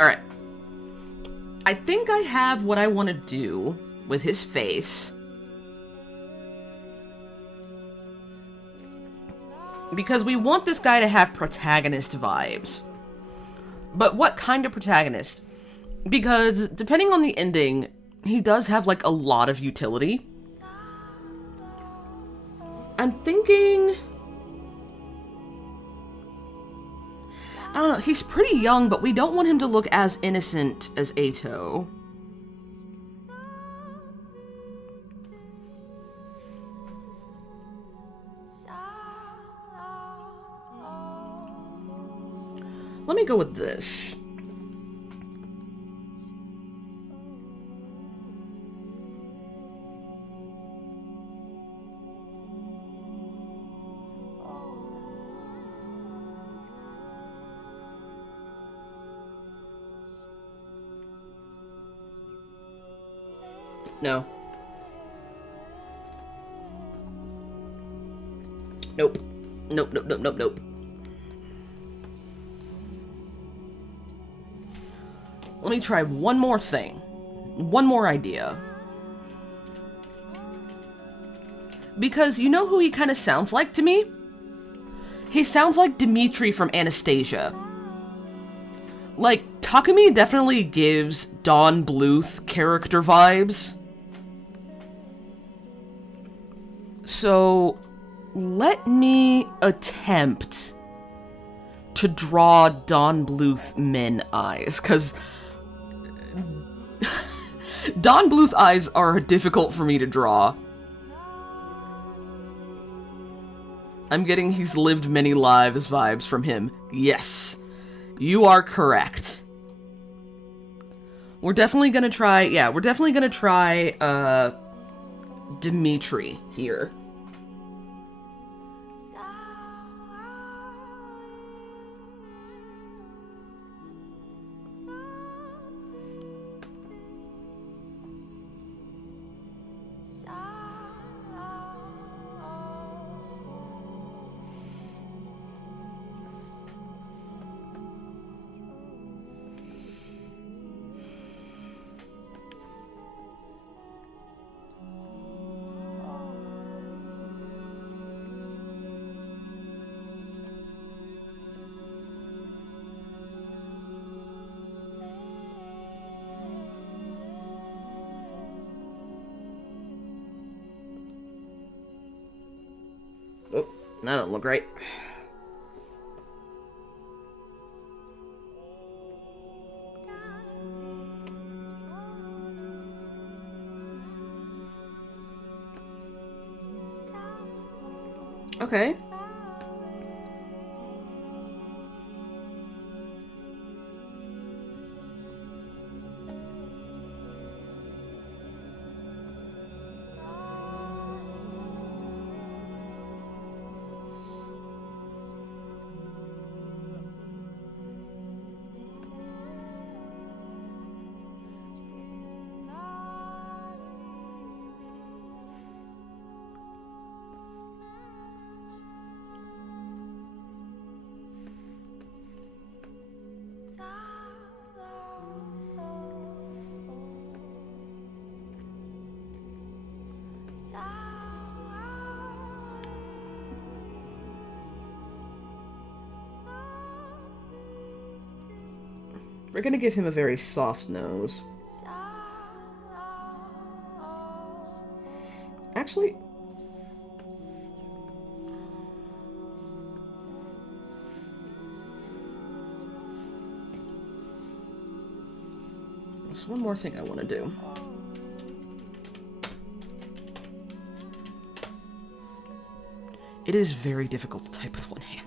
Alright. I think I have what I want to do with his face. Because we want this guy to have protagonist vibes. But what kind of protagonist? Because depending on the ending, he does have like a lot of utility. I'm thinking... I don't know, he's pretty young, but we don't want him to look as innocent as Ato. Let me go with this. No. Nope. Nope, nope, nope, nope, nope. Let me try one more thing. One more idea. Because you know who he kind of sounds like to me? He sounds like Dimitri from Anastasia. Like, Takumi definitely gives Don Bluth character vibes. So, let me attempt to draw Don Bluth men eyes, because Don Bluth eyes are difficult for me to draw. I'm getting he's lived many lives vibes from him. Yes, you are correct. We're definitely gonna try, yeah, we're definitely gonna try, Dimitri here. Oh, that don't look right. Okay. We're gonna give him a very soft nose. Actually... there's one more thing I want to do. It is very difficult to type with one hand.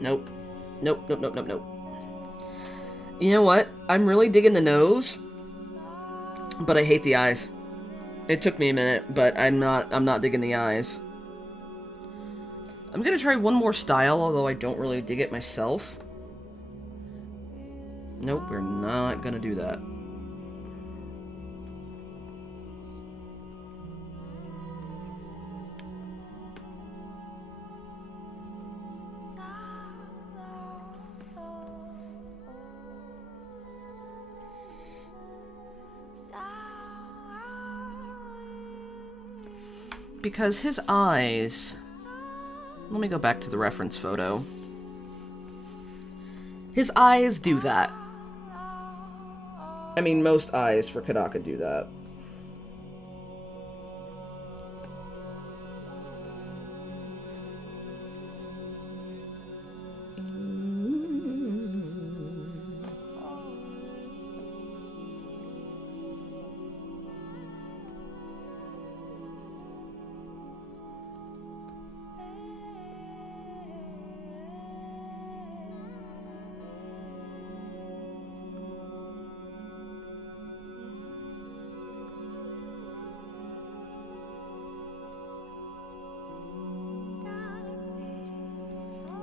Nope. Nope, nope, nope, nope, nope. You know what? I'm really digging the nose, but I hate the eyes. It took me a minute, but I'm not digging the eyes. I'm gonna try one more style, although I don't really dig it myself. Nope, we're not gonna do that. Because his eyes... Let me go back to the reference photo. His eyes do that. I mean, most eyes for Kadaka do that.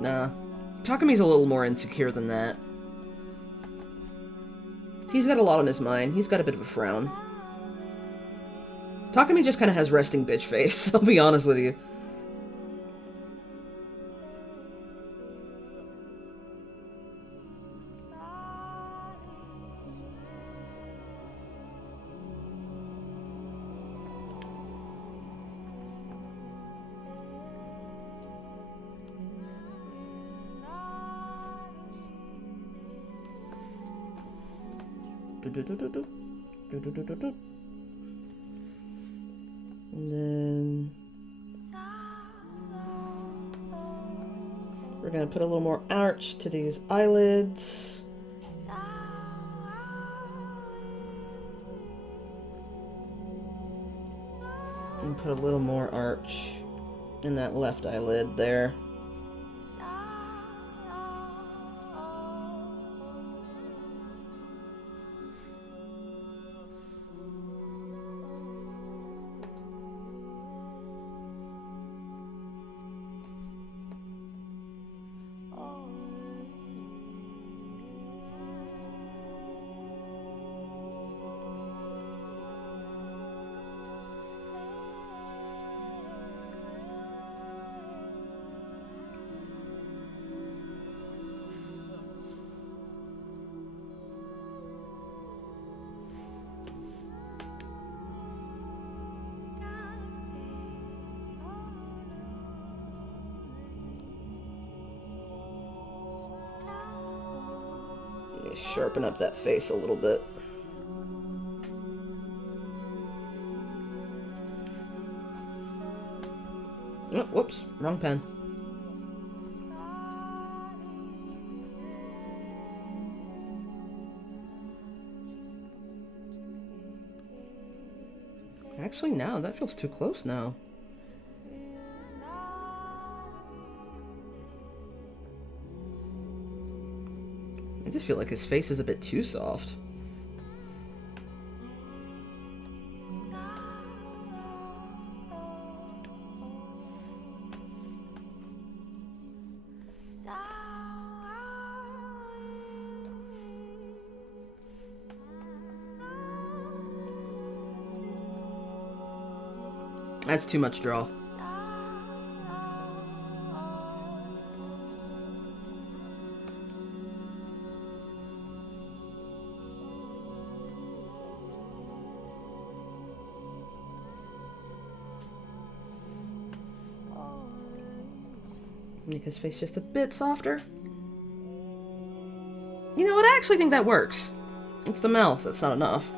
Nah. Takami's a little more insecure than that. He's got a lot on his mind. He's got a bit of a frown. Takami just kind of has resting bitch face, I'll be honest with you. And then we're gonna put a little more arch to these eyelids. And put a little more arch in that left eyelid there. Sharpen up that face a little bit. Oh, whoops, wrong pen. Actually, no, that feels too close now. I just feel like his face is a bit too soft. That's too much draw. Make his face just a bit softer. You know what? I actually think that works. It's the mouth that's not enough.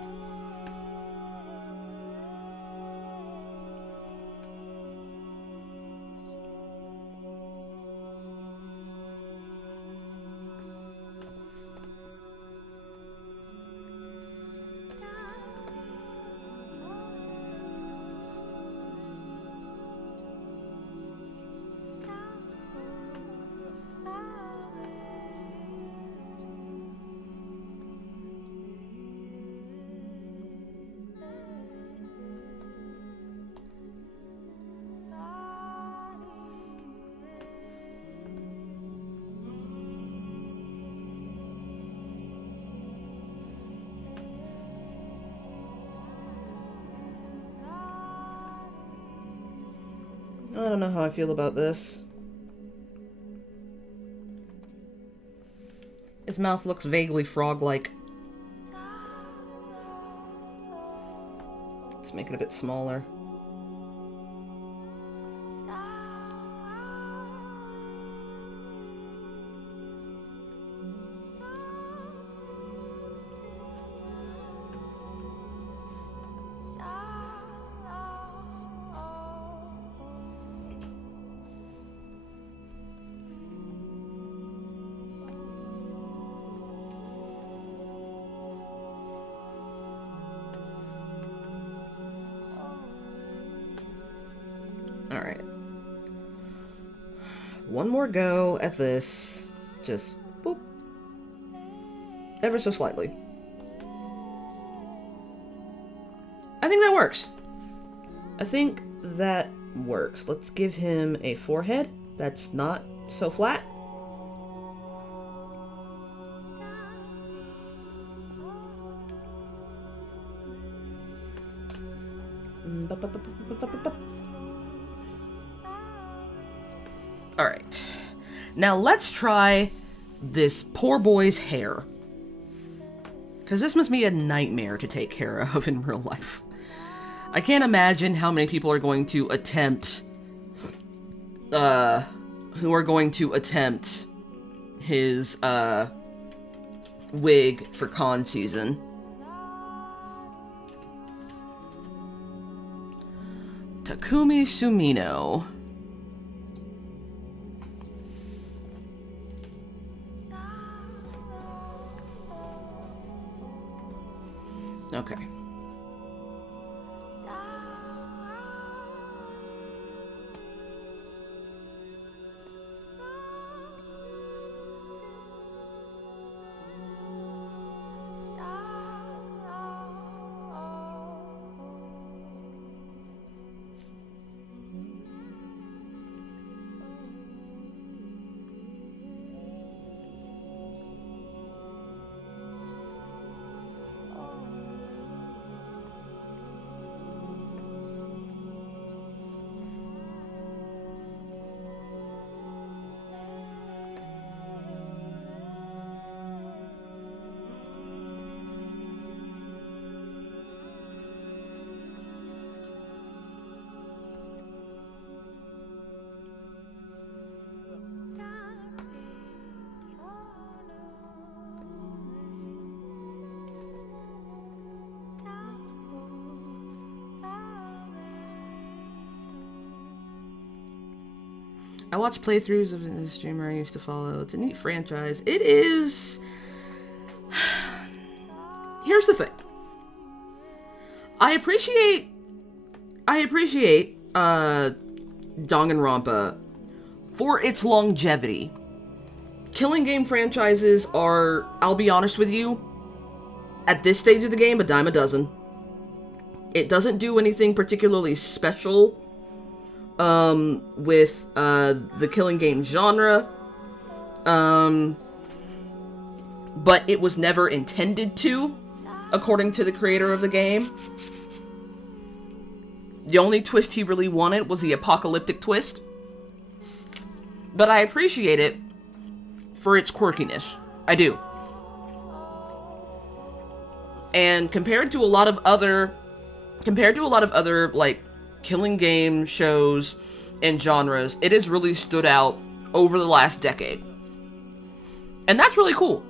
I don't know how I feel about this. His mouth looks vaguely frog-like. Let's make it a bit smaller. Alright. One more go at this. Just boop. Ever so slightly. I think that works. I think that works. Let's give him a forehead that's not so flat. Alright. Now let's try this poor boy's hair. Because this must be a nightmare to take care of in real life. I can't imagine how many people are going to attempt... his, wig for con season. Takumi Sumino. Okay. I watch playthroughs of the streamer I used to follow. It's a neat franchise. It is... Here's the thing. I appreciate Danganronpa for its longevity. Killing game franchises are, I'll be honest with you, at this stage of the game, a dime a dozen. It doesn't do anything particularly special with the killing game genre, but it was never intended to, according to the creator of the game. The only twist he really wanted was the apocalyptic twist, but I appreciate it for its quirkiness. I do. And compared to a lot of other like killing game shows and genres, it has really stood out over the last decade. And that's really cool.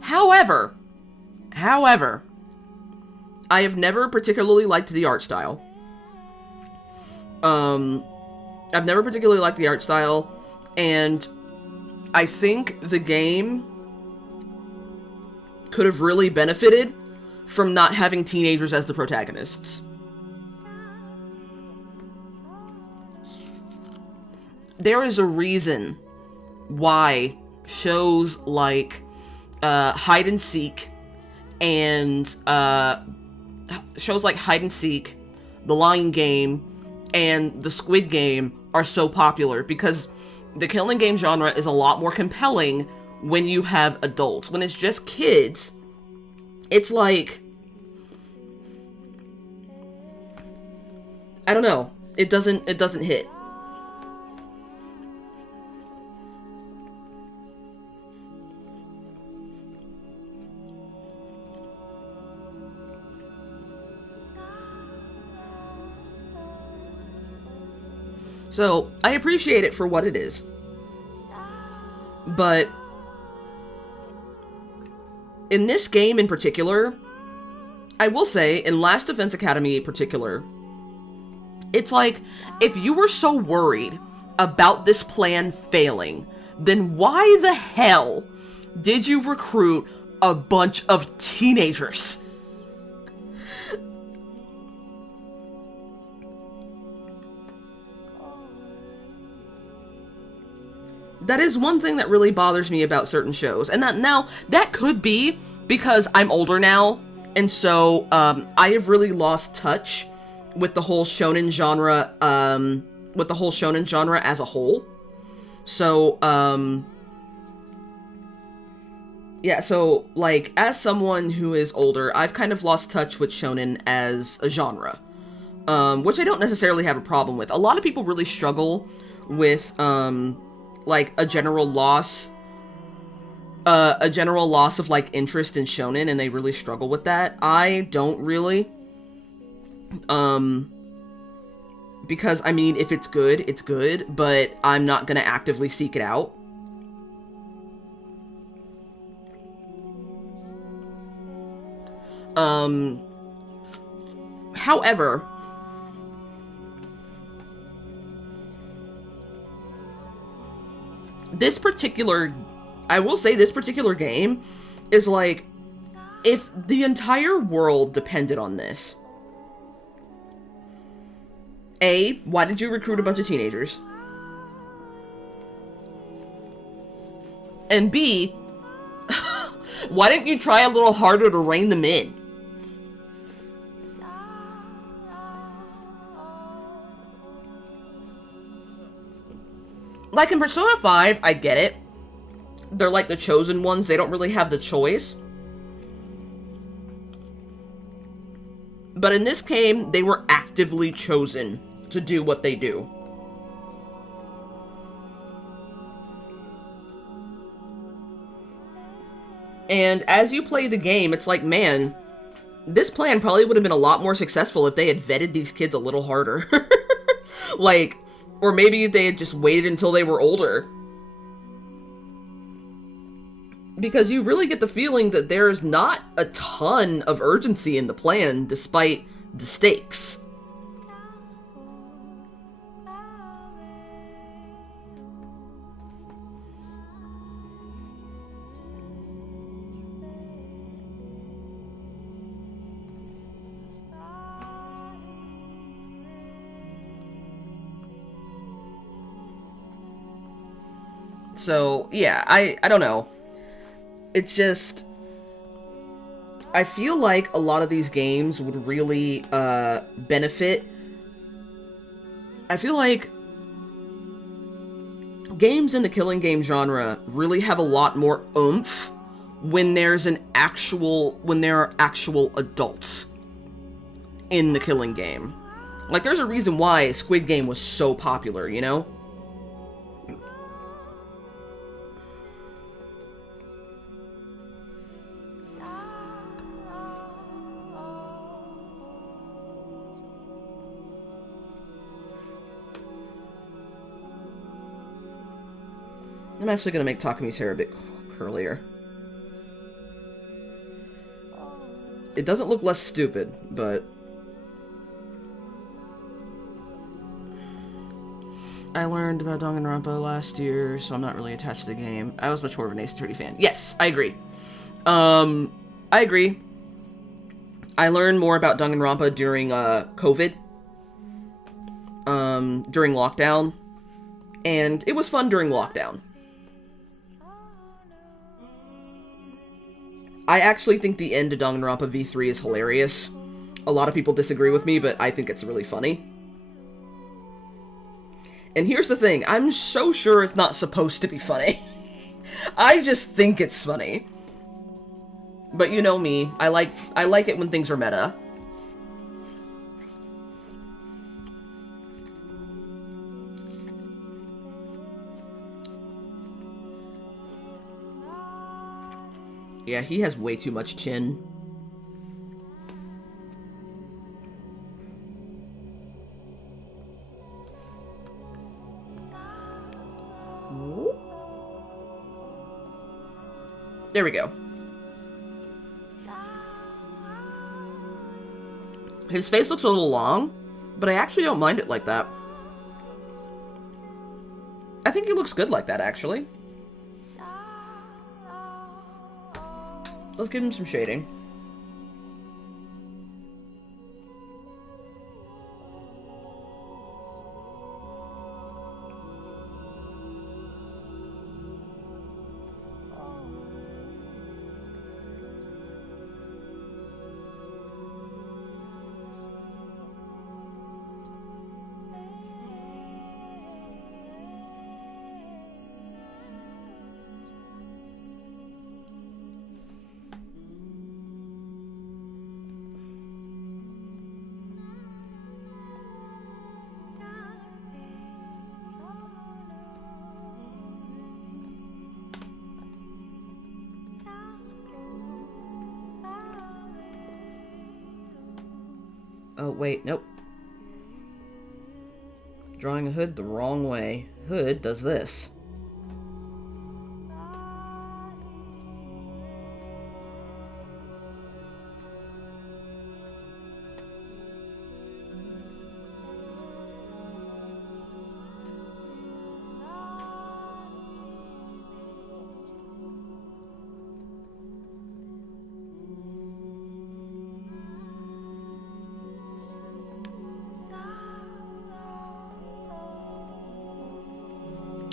However, I have never particularly liked the art style. I've never particularly liked the art style, and I think the game could have really benefited from not having teenagers as the protagonists. There is a reason why shows like Hide and Seek and The Lying Game, and The Squid Game are so popular, because the killing game genre is a lot more compelling when you have adults. When it's just kids, it's like, I don't know, it doesn't hit. So, I appreciate it for what it is. But in this game in particular, I will say, in Last Defense Academy in particular, it's like, if you were so worried about this plan failing, then why the hell did you recruit a bunch of teenagers? That is one thing that really bothers me about certain shows. And that could be because I'm older now, and so I have really lost touch with the whole shonen genre, as a whole. So, yeah, so, like, as someone who is older, I've kind of lost touch with shonen as a genre, which I don't necessarily have a problem with. A lot of people really struggle with, like, a general loss of, like, interest in shonen, and they really struggle with that. I don't really, because, I mean, if it's good, but I'm not gonna actively seek it out. However, I will say this particular game is like, if the entire world depended on this, A, why did you recruit a bunch of teenagers? And B, why didn't you try a little harder to rein them in? Like in Persona 5, I get it. They're like the chosen ones, they don't really have the choice. But in this game, they were actively chosen to do what they do. And as you play the game, it's like, man, this plan probably would have been a lot more successful if they had vetted these kids a little harder. Like, or maybe if they had just waited until they were older. Because you really get the feeling that there's not a ton of urgency in the plan, despite the stakes. So, yeah, I don't know. It's just, I feel like a lot of these games would really benefit. I feel like games in the killing game genre really have a lot more oomph when there are actual adults in the killing game. Like, there's a reason why Squid Game was so popular, you know? I'm actually going to make Takami's hair a bit curlier. It doesn't look less stupid, but... I learned about Danganronpa last year, so I'm not really attached to the game. I was much more of an Ace Attorney fan. Yes, I agree. I agree. I learned more about Danganronpa during COVID. During lockdown. And it was fun during lockdown. I actually think the end of Danganronpa V3 is hilarious. A lot of people disagree with me, but I think it's really funny. And here's the thing, I'm so sure it's not supposed to be funny. I just think it's funny. But you know me, I like it when things are meta. Yeah, he has way too much chin. There we go. His face looks a little long, but I actually don't mind it like that. I think he looks good like that, actually. Let's give him some shading. Oh, wait, nope. Drawing a hood the wrong way. Hood does this.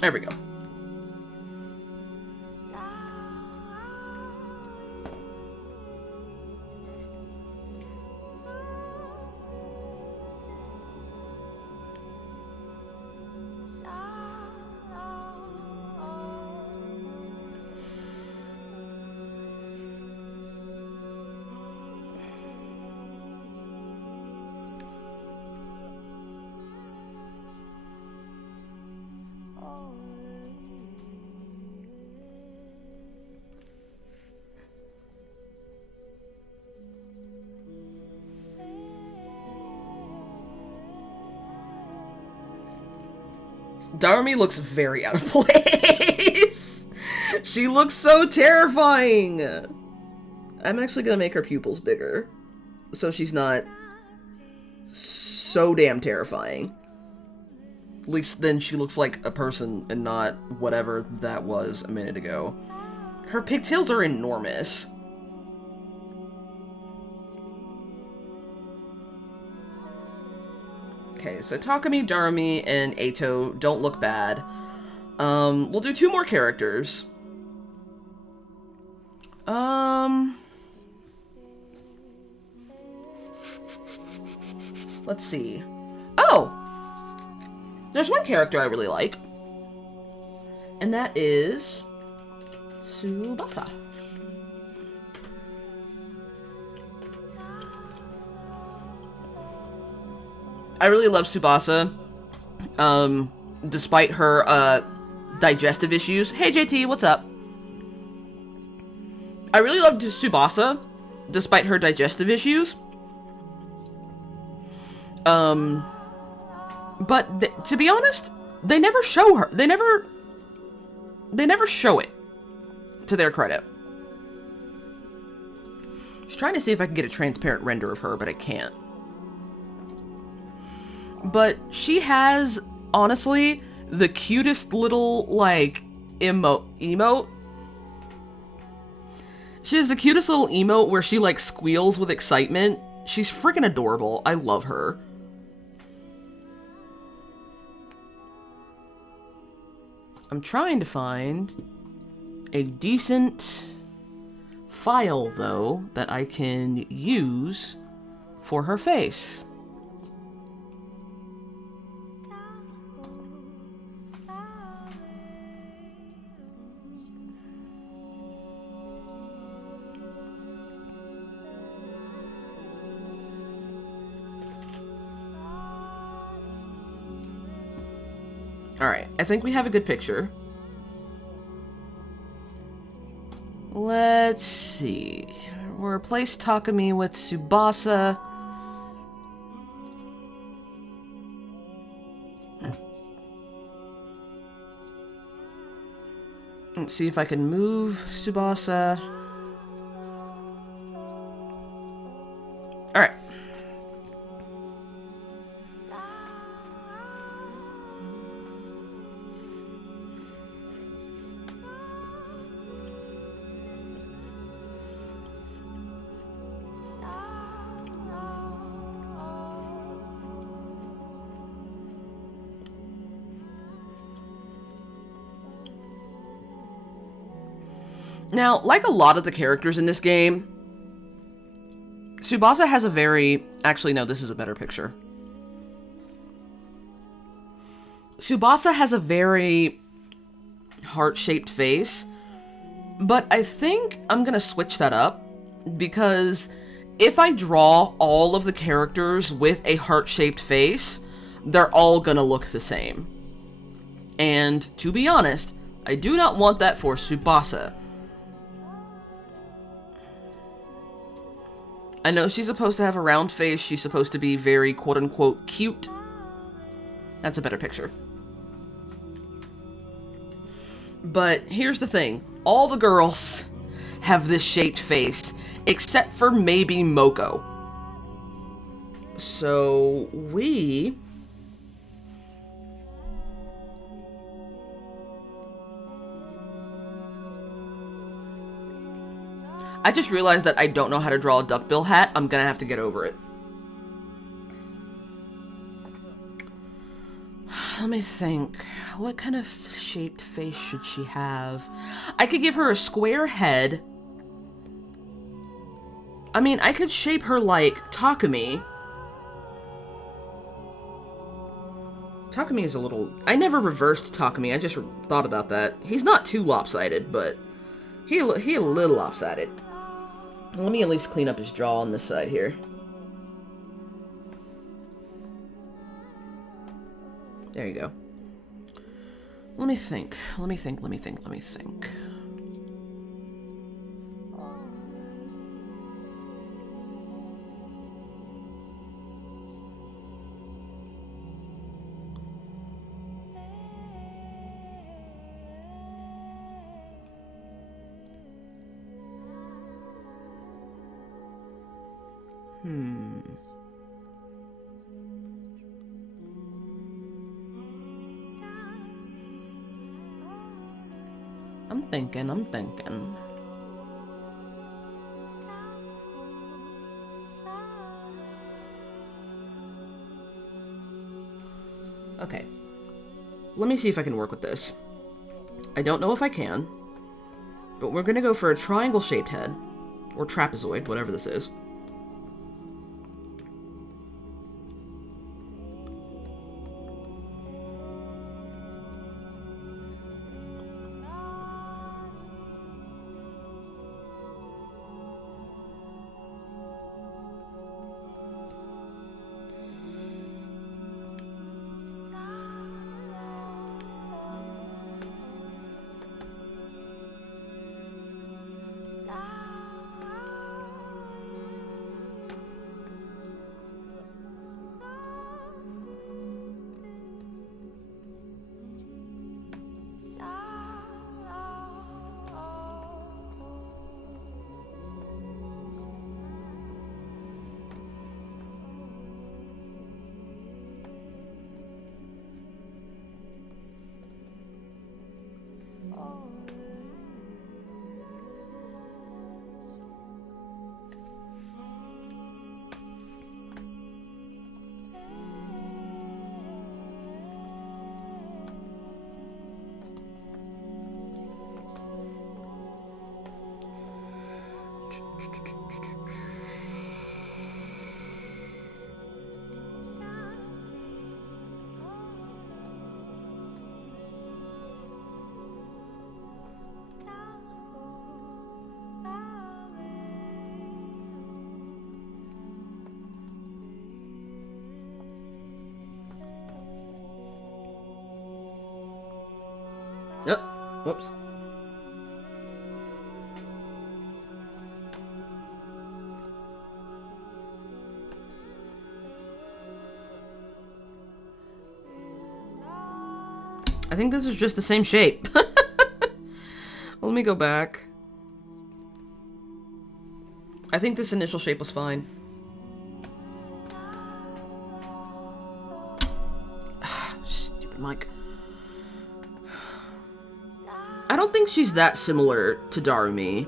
There we go. Darmi looks very out of place. She looks so terrifying. I'm actually gonna make her pupils bigger, so she's not so damn terrifying. At least then she looks like a person and not whatever that was a minute ago. Her pigtails are enormous. Okay, so Takumi, Darmi, and Eito don't look bad. We'll do 2 more characters. Let's see. Oh! There's one character I really like. And that is Tsubasa. I really love Tsubasa, despite her, digestive issues. Hey, JT, what's up? I really love Tsubasa, despite her digestive issues. But to be honest, they never show her. They never show it, to their credit. Just trying to see if I can get a transparent render of her, but I can't. But she has, honestly, the cutest little, like, emote. She has the cutest little emote where she, like, squeals with excitement. She's freaking adorable. I love her. I'm trying to find a decent file, though, that I can use for her face. Alright, I think we have a good picture. Let's see. We'll replace Takumi with Tsubasa. Let's see if I can move Tsubasa. Alright. Now, like a lot of the characters in this game, Tsubasa has a very... Actually, no, this is a better picture. Tsubasa has a very heart-shaped face, but I think I'm gonna switch that up, because if I draw all of the characters with a heart-shaped face, they're all gonna look the same. And, to be honest, I do not want that for Tsubasa. I know she's supposed to have a round face, she's supposed to be very quote-unquote cute. That's a better picture. But here's the thing, all the girls have this shaped face, except for maybe Moko. So, I just realized that I don't know how to draw a duckbill hat. I'm gonna have to get over it. Let me think. What kind of shaped face should she have? I could give her a square head. I mean, I could shape her like Takumi. Takumi is a little... I never reversed Takumi, I just thought about that. He's not too lopsided, but he a little lopsided. Let me at least clean up his jaw on this side here. There you go. Let me think. Let me think. I'm thinking. Okay. Let me see if I can work with this. I don't know if I can, but we're gonna go for a triangle-shaped head, or trapezoid, whatever this is. Oh, whoops. I think this is just the same shape. Let me go back. I think this initial shape was fine. Stupid mic. I don't think she's that similar to Darumi.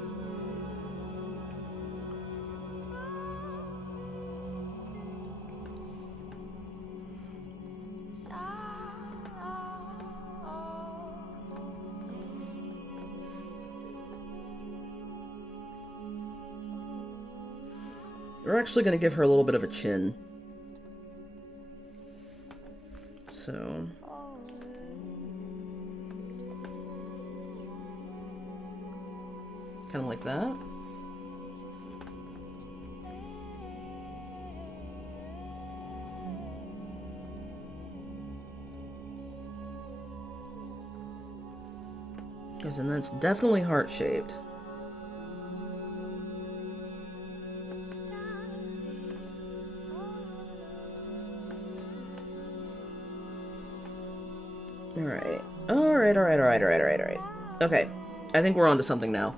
We're actually going to give her a little bit of a chin. So... kind of like that. Yes, and that's definitely heart-shaped. Alright. Okay, I think we're on to something now.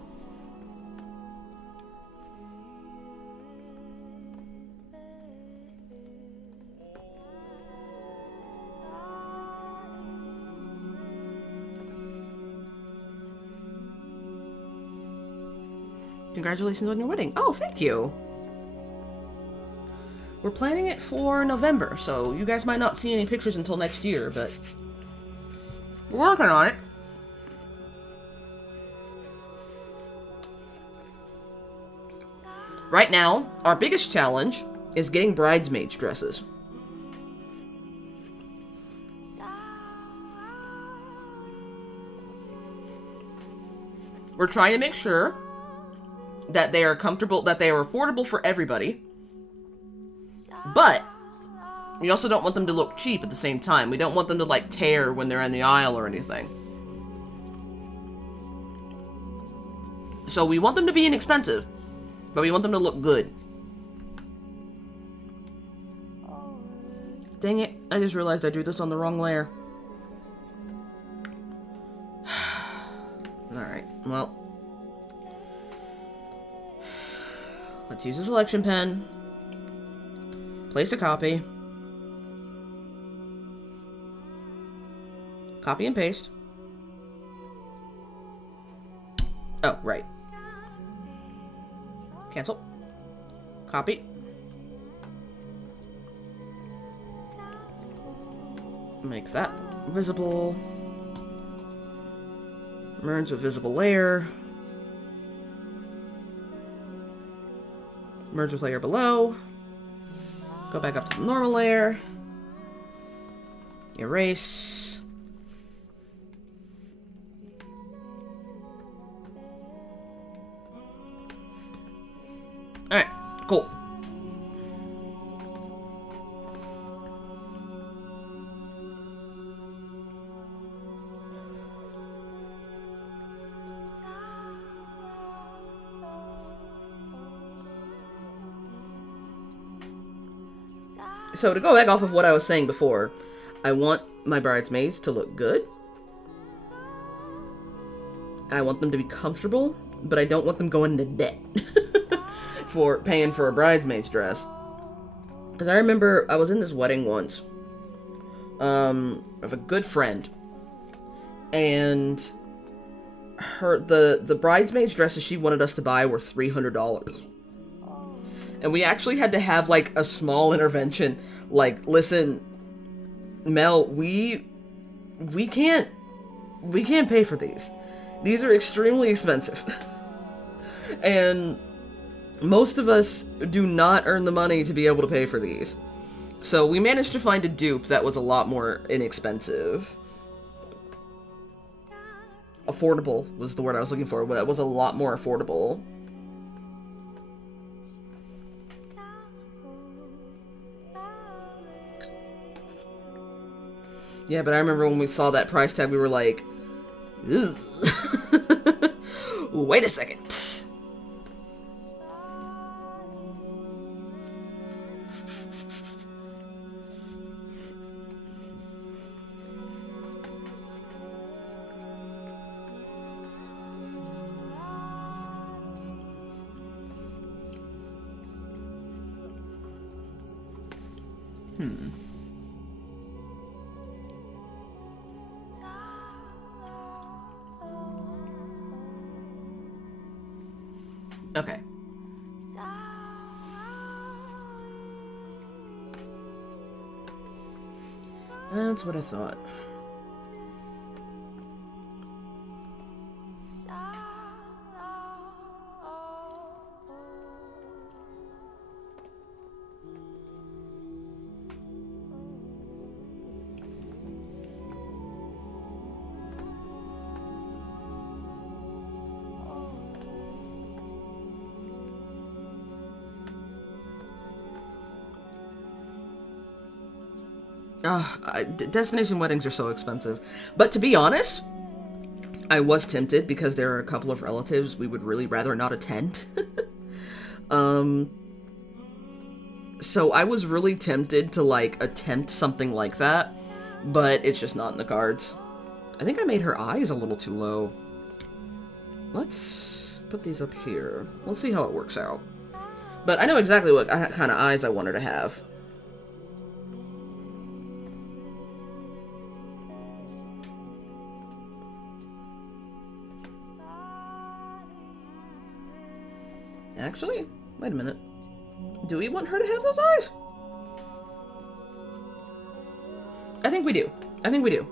Congratulations on your wedding. Oh, thank you. We're planning it for November, so you guys might not see any pictures until next year, but We're working on it. Right now, our biggest challenge is getting bridesmaids' dresses. We're trying to make sure that they are comfortable, that they are affordable for everybody. But we also don't want them to look cheap at the same time. We don't want them to, like, tear when they're in the aisle or anything. So we want them to be inexpensive, but we want them to look good. Dang it, I just realized I drew this on the wrong layer. Alright, well. Let's use a selection pen. Place a copy. Copy and paste. Oh, right. Cancel. Copy. Make that visible. Merge with visible layer. Merge with layer below. Go back up to the normal layer. Erase. Alright, cool. So to go back off of what I was saying before, I want my bridesmaids to look good. I want them to be comfortable, but I don't want them going into debt for paying for a bridesmaid's dress. Because I remember I was in this wedding once of a good friend, and the bridesmaid's dresses she wanted us to buy were $300. And we actually had to have, like, a small intervention. Like, listen, Mel, we can't pay for these. These are extremely expensive. And most of us do not earn the money to be able to pay for these. So we managed to find a dupe that was a lot more inexpensive. Affordable was the word I was looking for, but it was a lot more affordable. Yeah, but I remember when we saw that price tag, we were like, ugh. Wait a second. Okay. That's what I thought. Destination weddings are so expensive. But to be honest, I was tempted because there are a couple of relatives we would really rather not attend. So I was really tempted to, like, attempt something like that, but it's just not in the cards. I think I made her eyes a little too low. Let's put these up here. We'll see how it works out. But I know exactly what kind of eyes I want her to have. Actually, wait a minute. Do we want her to have those eyes? I think we do. I think we do.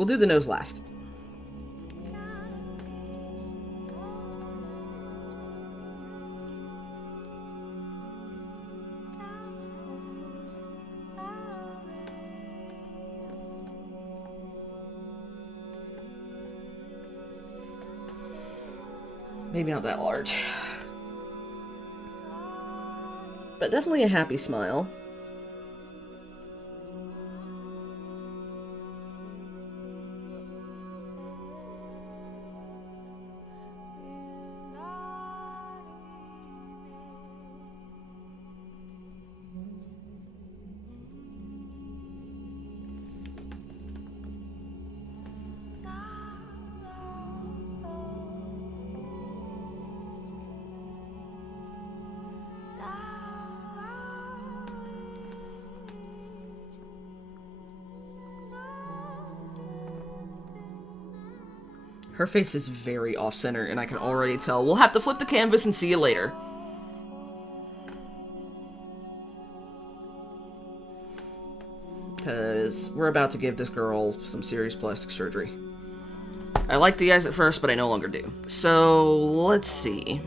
We'll do the nose last. Maybe not that large. But definitely a happy smile. Her face is very off-center, and I can already tell. We'll have to flip the canvas and see you later. Because we're about to give this girl some serious plastic surgery. I liked the eyes at first, but I no longer do. So, let's see.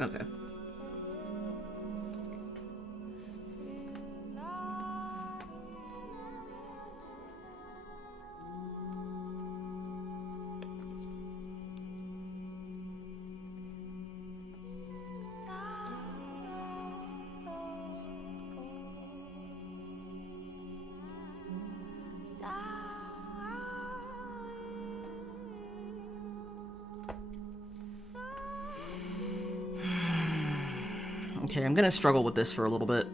Okay. Okay, I'm gonna struggle with this for a little bit.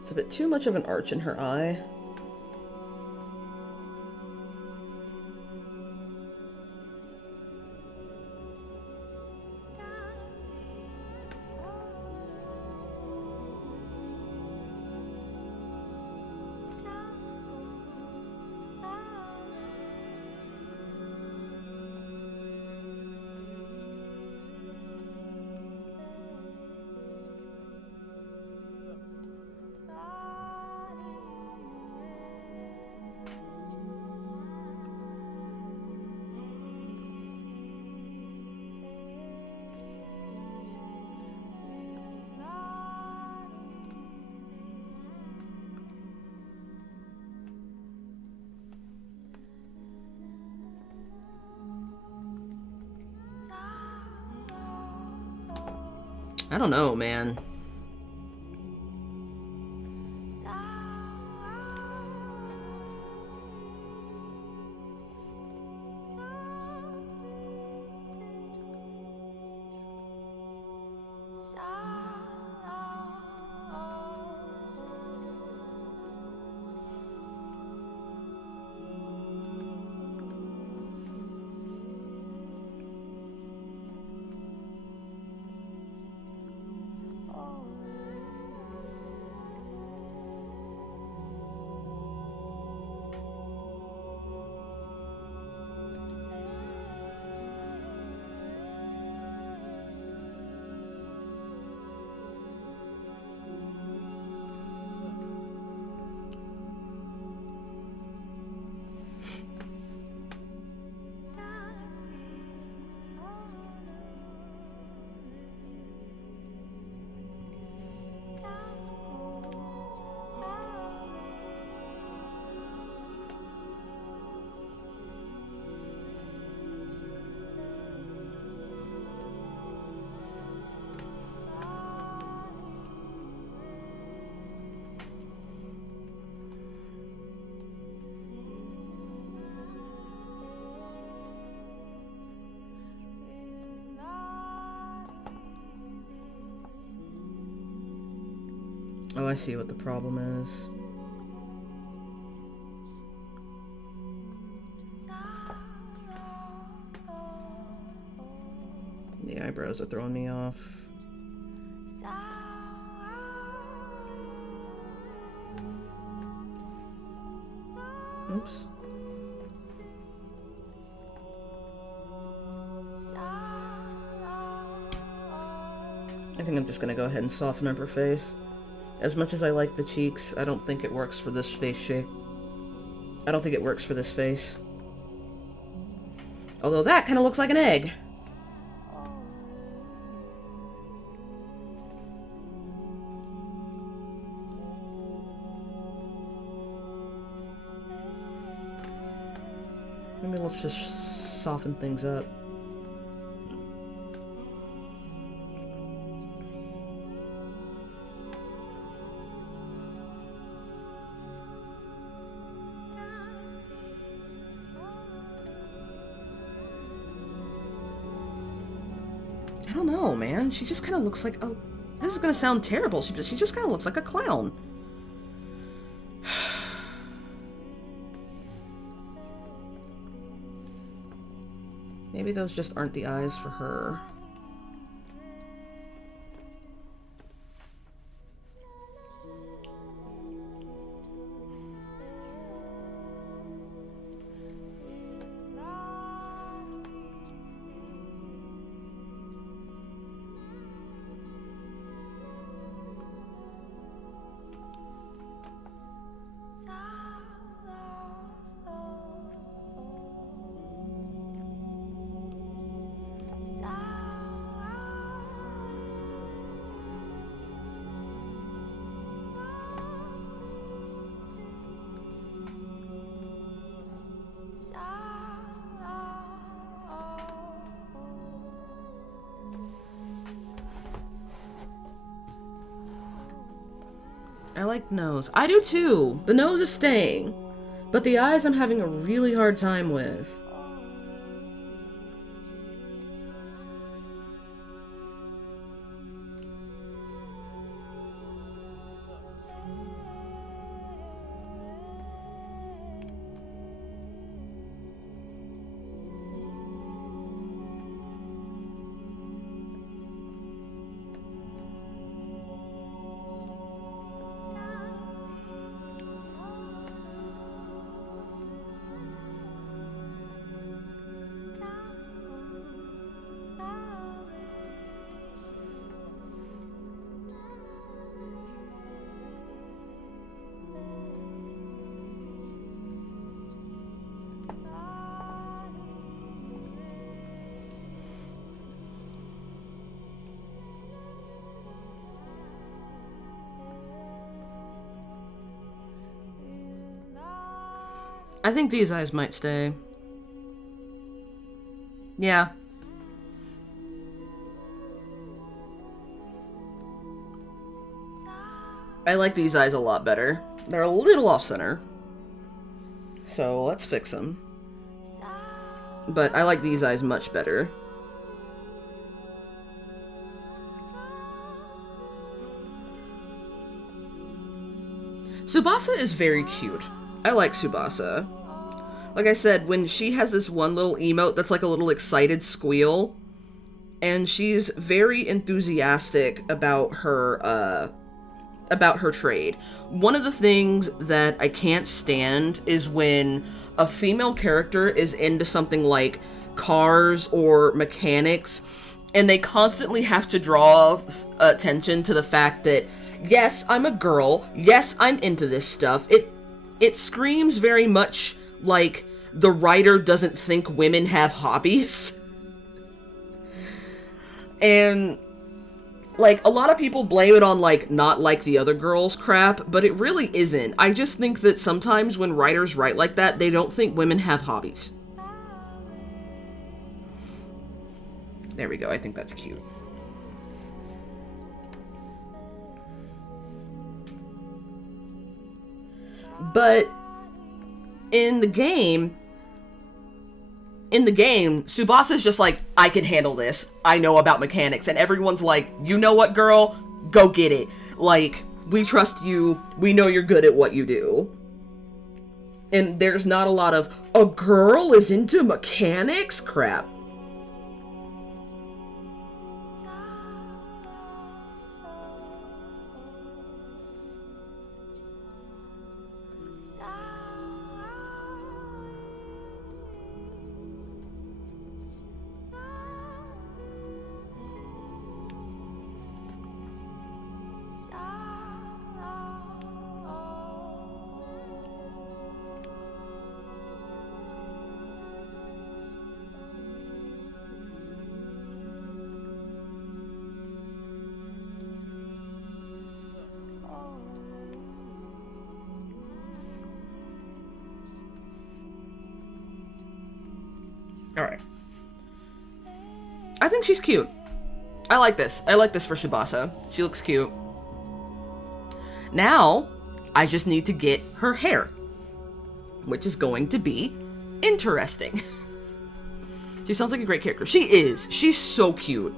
It's a bit too much of an arch in her eye. I don't know, man. I see what the problem is. The eyebrows are throwing me off. Oops. I think I'm just gonna go ahead and soften up her face. As much as I like the cheeks, I don't think it works for this face shape. I don't think it works for this face. Although that kind of looks like an egg. Maybe let's just soften things up. I don't know, man. She just kind of looks like a... This is gonna sound terrible. She just kind of looks like a clown. Maybe those just aren't the eyes for her. I like the nose. I do too! The nose is staying. But the eyes I'm having a really hard time with. I think these eyes might stay. Yeah. I like these eyes a lot better. They're a little off-center. So let's fix them. But I like these eyes much better. Tsubasa is very cute. I like Tsubasa. Like I said, when she has this one little emote that's like a little excited squeal, and she's very enthusiastic about her trade. One of the things that I can't stand is when a female character is into something like cars or mechanics, and they constantly have to draw attention to the fact that, yes, I'm a girl, yes, I'm into this stuff. It screams very much like the writer doesn't think women have hobbies. And, like, a lot of people blame it on, like, not like the other girls crap, but it really isn't. I just think that sometimes when writers write like that, they don't think women have hobbies. There we go, I think that's cute. But in the game, Tsubasa's just like, I can handle this. I know about mechanics. And everyone's like, you know what, girl? Go get it. Like, We trust you. We know you're good at what you do. And there's not a lot of, a girl is into mechanics? Crap. Alright. I think she's cute. I like this. I like this for Tsubasa. She looks cute. Now, I just need to get her hair, which is going to be interesting. She sounds like a great character. She is. She's so cute.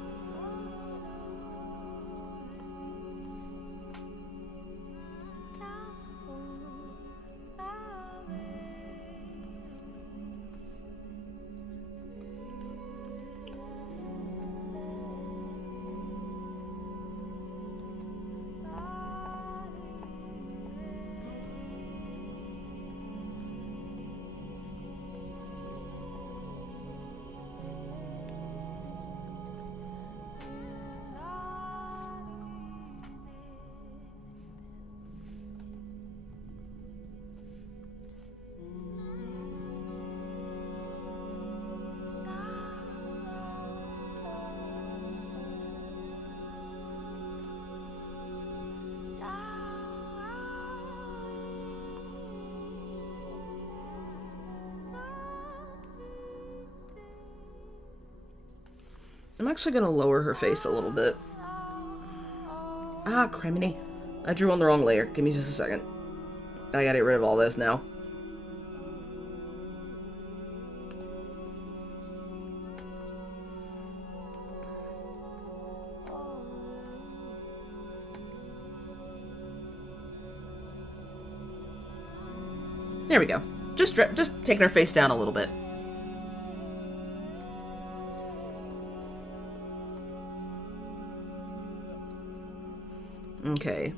I'm actually going to lower her face a little bit. Ah, criminy. I drew on the wrong layer. Give me just a second. I gotta get rid of all this now. There we go. Just taking her face down a little bit. Okay.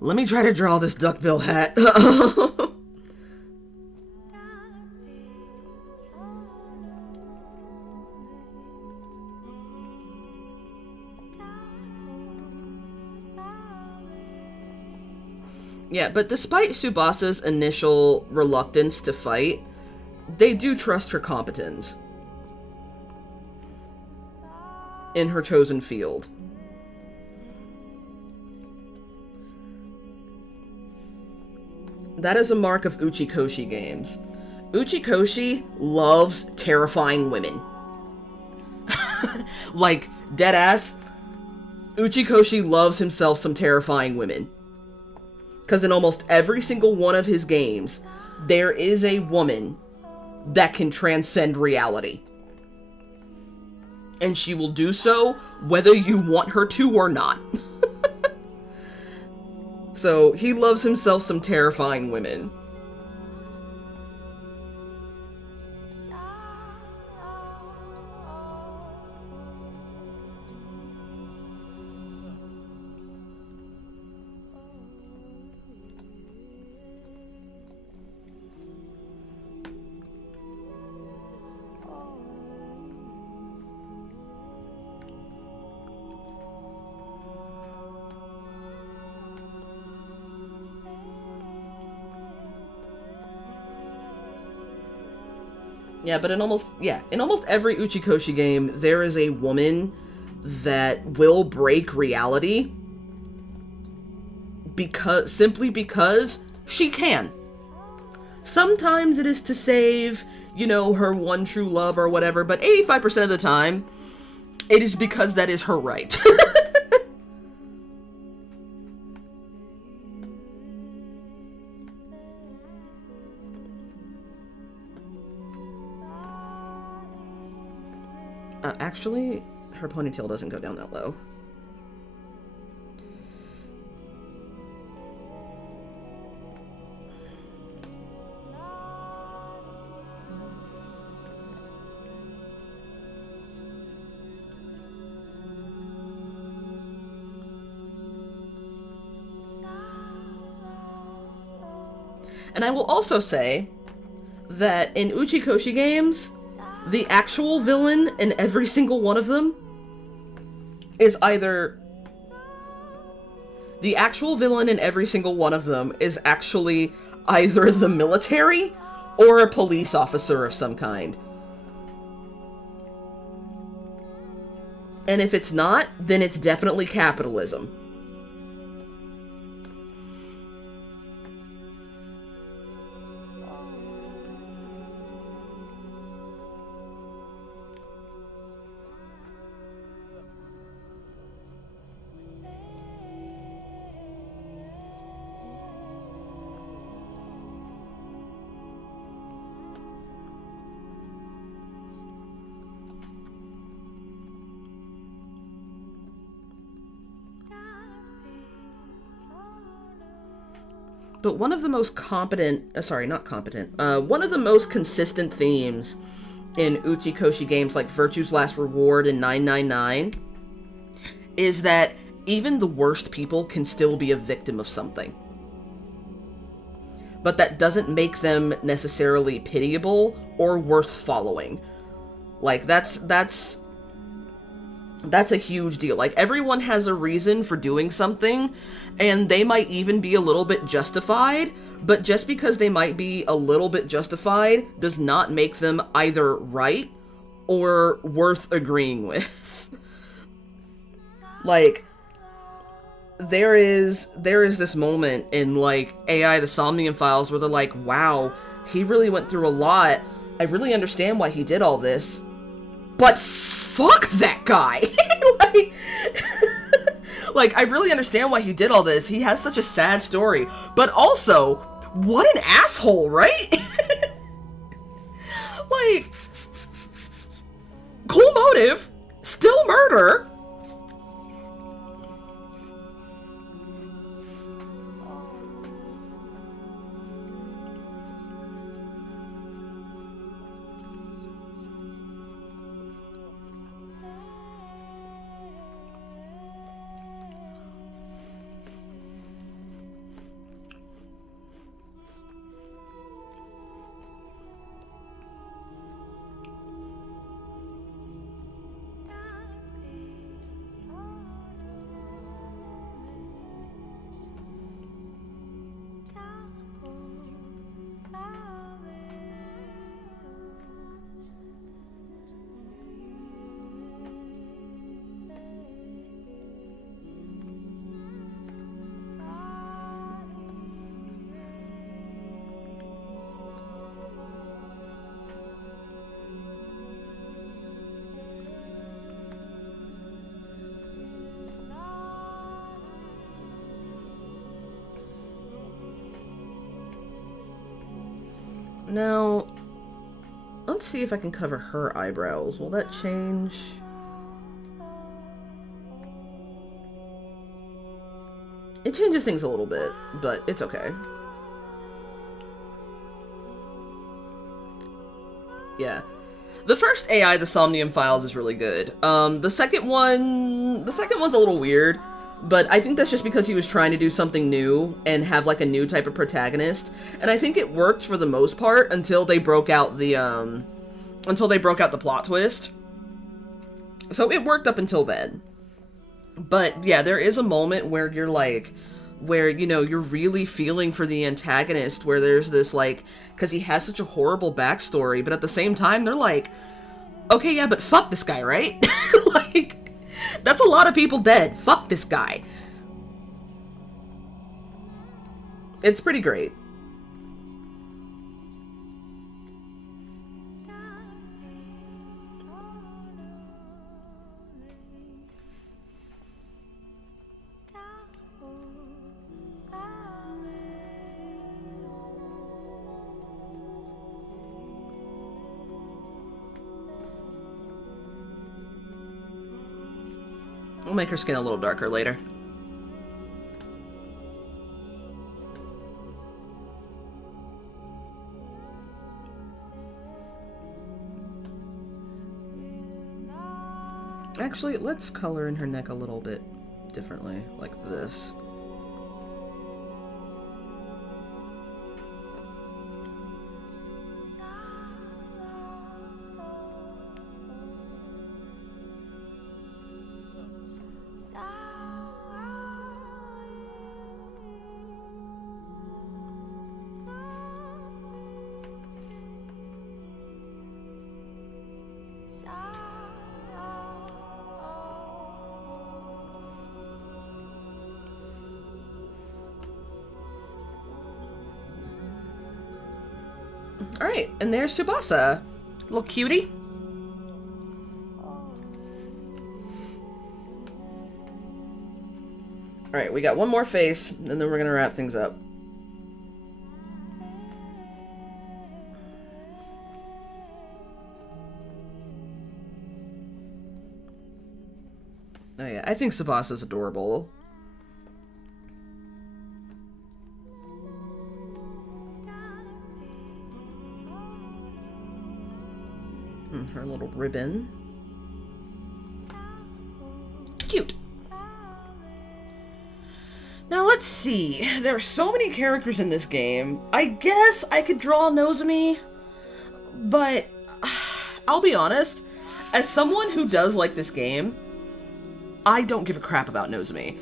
Let me try to draw this duckbill hat. Yeah, but despite Tsubasa's initial reluctance to fight, they do trust her competence in her chosen field. That is a mark of Uchikoshi games. Uchikoshi loves terrifying women. Like, deadass, Uchikoshi loves himself some terrifying women. Because in almost every single one of his games, there is a woman that can transcend reality. And she will do so whether you want her to or not. So, he loves himself some terrifying women. Yeah, but in almost every Uchikoshi game, there is a woman that will break reality simply because she can. Sometimes it is to save, you know, her one true love or whatever, but 85% of the time, it is because that is her right. Actually, her ponytail doesn't go down that low. And I will also say that in Uchikoshi games, the actual villain in every single one of them is either... The actual villain in every single one of them is actually either the military or a police officer of some kind. And if it's not, then it's definitely capitalism. But one of the most one of the most consistent themes in Uchikoshi games like Virtue's Last Reward and 999 is that even the worst people can still be a victim of something. But that doesn't make them necessarily pitiable or worth following. Like, that's a huge deal. Like, everyone has a reason for doing something, and they might even be a little bit justified, but just because they might be a little bit justified does not make them either right or worth agreeing with. Like, there is this moment in, like, AI, the Somnium Files, where they're like, wow, he really went through a lot. I really understand why he did all this. But fuck that guy! like, I really understand why he did all this. He has such a sad story. But also, what an asshole, right? Like, cool motive, still murder. Now, let's see if I can cover her eyebrows. Will that change? It changes things a little bit, but it's okay. Yeah. The first AI, the Somnium Files, is really good. The second one's a little weird. But I think that's just because he was trying to do something new and have, like, a new type of protagonist. And I think it worked for the most part until they broke out the plot twist. So it worked up until then. But, yeah, there is a moment where you're, like, where, you know, you're really feeling for the antagonist, where there's this, like, because he has such a horrible backstory, but at the same time, they're like, okay, yeah, but fuck this guy, right? Like... That's a lot of people dead. Fuck this guy. It's pretty great. We'll make her skin a little darker later. Actually, let's color in her neck a little bit differently, like this. Alright, and there's Tsubasa. Little cutie. Alright, we got one more face, and then we're gonna wrap things up. Oh yeah, I think Tsubasa's adorable. Her little ribbon. Cute. Now let's see. There are so many characters in this game. I guess I could draw Nozomi, but I'll be honest, as someone who does like this game, I don't give a crap about Nozomi.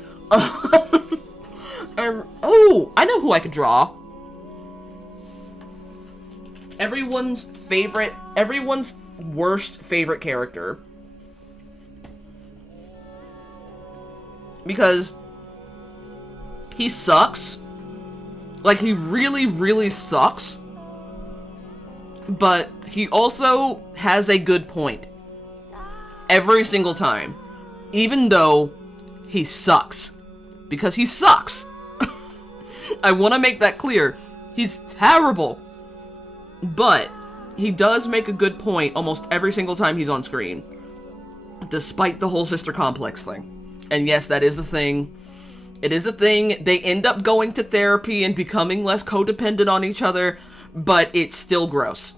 Oh, I know who I could draw. Everyone's worst favorite character. Because he sucks. Like, he really, really sucks. But he also has a good point. Every single time. Even though he sucks. Because he sucks. I want to make that clear. He's terrible. But he does make a good point almost every single time he's on screen. Despite the whole sister complex thing. And yes, that is the thing. It is a thing. They end up going to therapy and becoming less codependent on each other, but it's still gross.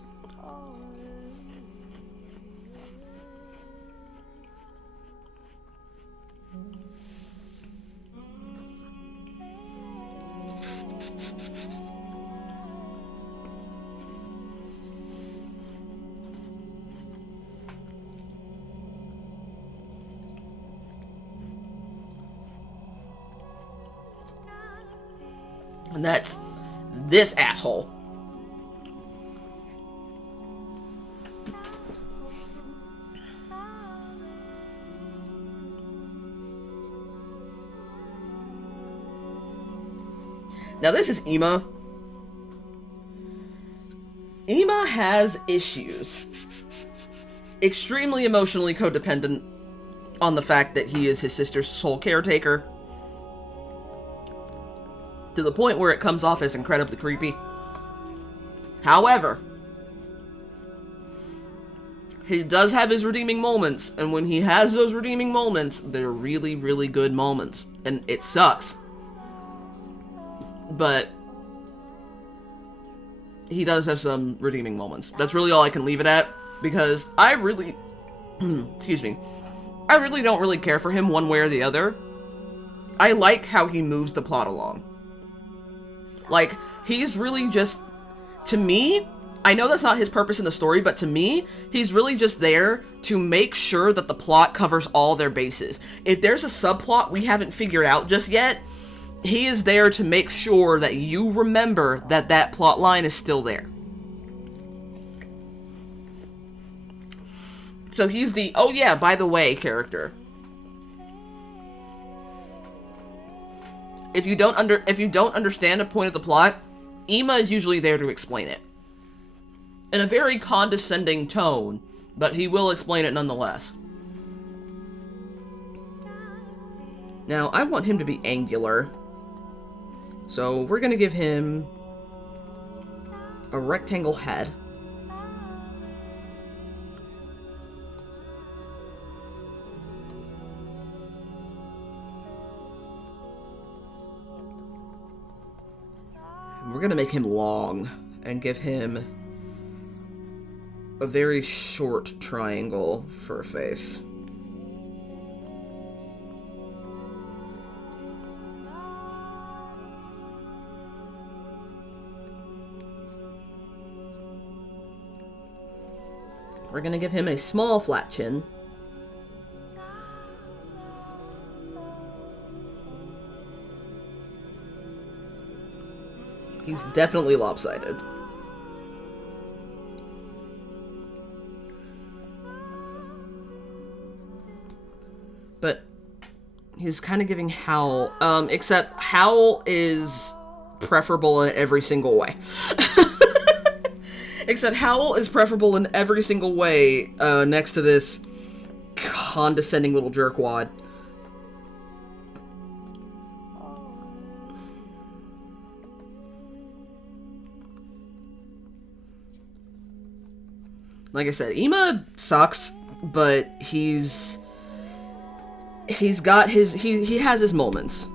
And that's this asshole. Now this is Ima. Ima has issues. Extremely emotionally codependent on the fact that he is his sister's sole caretaker. To the point where it comes off as incredibly creepy. However, he does have his redeeming moments, and when he has those redeeming moments, they're really, really good moments. And it sucks. But he does have some redeeming moments. That's really all I can leave it at, because I really, excuse me, I really don't really care for him one way or the other. I like how he moves the plot along. Like, he's really just, to me, I know that's not his purpose in the story, but to me, he's really just there to make sure that the plot covers all their bases. If there's a subplot we haven't figured out just yet, he is there to make sure that you remember that that plot line is still there. So he's the, oh yeah, by the way, character. If you don't understand a point of the plot, Ima is usually there to explain it. In a very condescending tone, but he will explain it nonetheless. Now, I want him to be angular. So, we're gonna give him a rectangle head. We're gonna make him long and give him a very short triangle for a face. We're gonna give him a small flat chin. He's definitely lopsided. But he's kind of giving Howl, except Howl is preferable in every single way. Except Howl is preferable in every single way, next to this condescending little jerkwad. Like I said, Ema sucks, but he has his moments.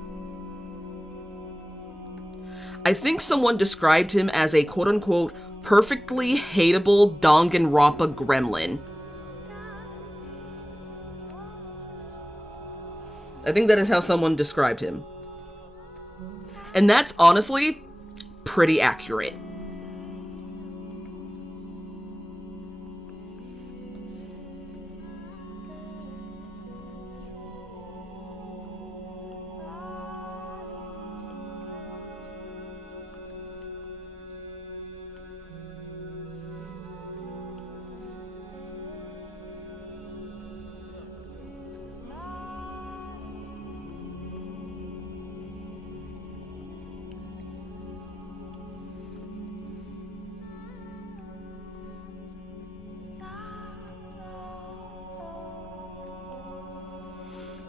I think someone described him as a quote-unquote perfectly hateable Danganronpa gremlin. I think that is how someone described him. And that's honestly pretty accurate.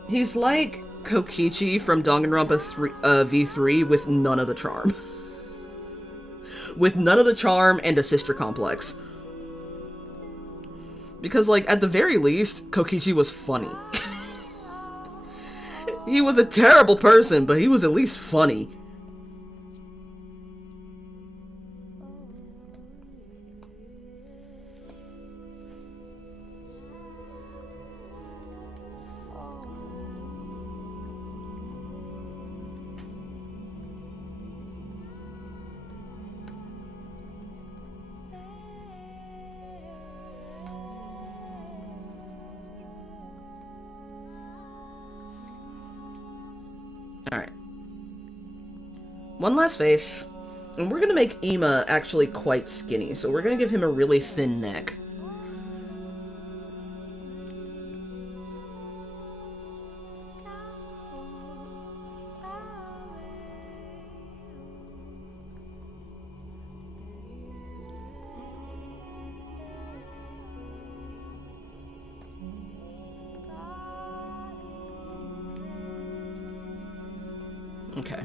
He's like Kokichi from Danganronpa V3 with none of the charm. With none of the charm and a sister complex. Because, like, at the very least, Kokichi was funny. He was a terrible person, but he was at least funny. Alright. One last face. And we're gonna make Ema actually quite skinny, so we're gonna give him a really thin neck. Okay.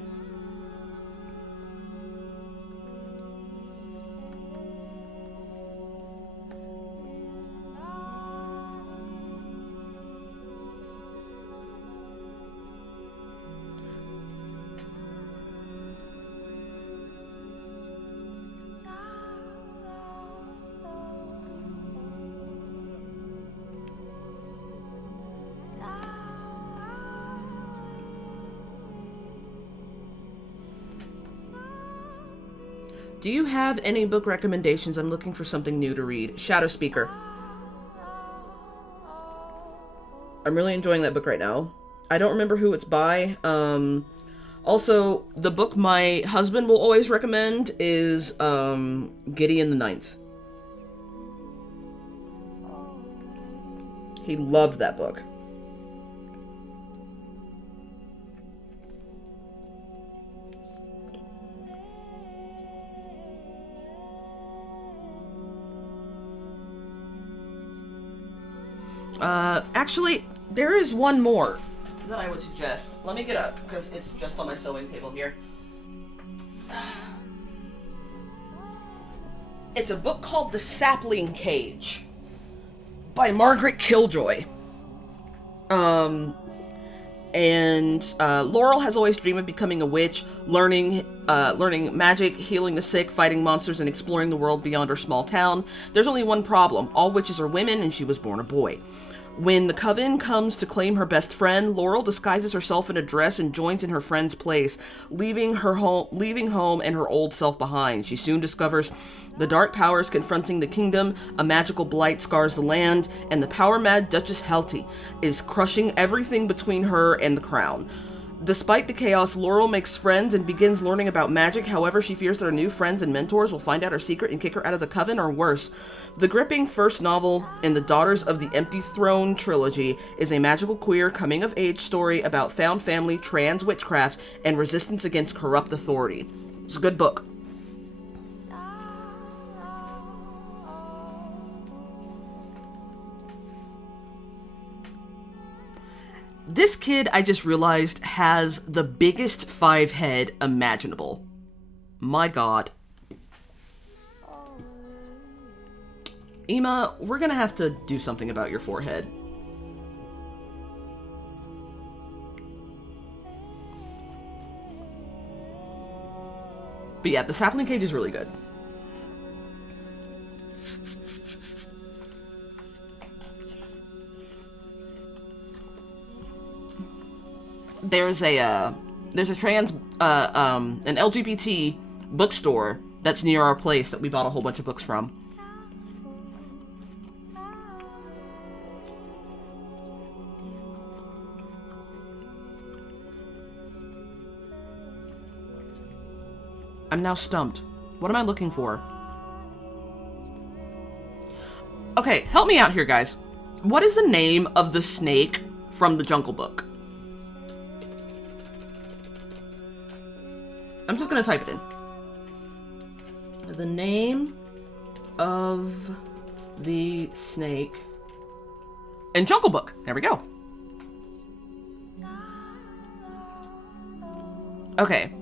Do you have any book recommendations? I'm looking for something new to read. Shadow Speaker. I'm really enjoying that book right now. I don't remember who it's by. Also, the book my husband will always recommend is Gideon the Ninth. He loved that book. Actually, there is one more that I would suggest. Let me get up, because it's just on my sewing table here. It's a book called The Sapling Cage by Margaret Killjoy. Laurel has always dreamed of becoming a witch, learning magic, healing the sick, fighting monsters, and exploring the world beyond her small town. There's only one problem. All witches are women, and she was born a boy. When the coven comes to claim her best friend, Laurel disguises herself in a dress and joins in her friend's place, leaving home and her old self behind. She soon discovers the dark powers confronting the kingdom, a magical blight scars the land, and the power-mad Duchess Helty is crushing everything between her and the crown. Despite the chaos, Laurel makes friends and begins learning about magic. However, she fears that her new friends and mentors will find out her secret and kick her out of the coven, or worse. The gripping first novel in the Daughters of the Empty Throne trilogy is a magical queer coming-of-age story about found family, trans witchcraft, and resistance against corrupt authority. It's a good book. This kid, I just realized, has the biggest 5 head imaginable. My god. Ema, we're gonna have to do something about your forehead. But yeah, the sapling cage is really good. There's a an LGBT bookstore that's near our place that we bought a whole bunch of books from. I'm now stumped. What am I looking for? Okay, help me out here, guys. What is the name of the snake from the Jungle Book? I'm just gonna type it in. The name of the snake in Jungle Book. There we go. Okay.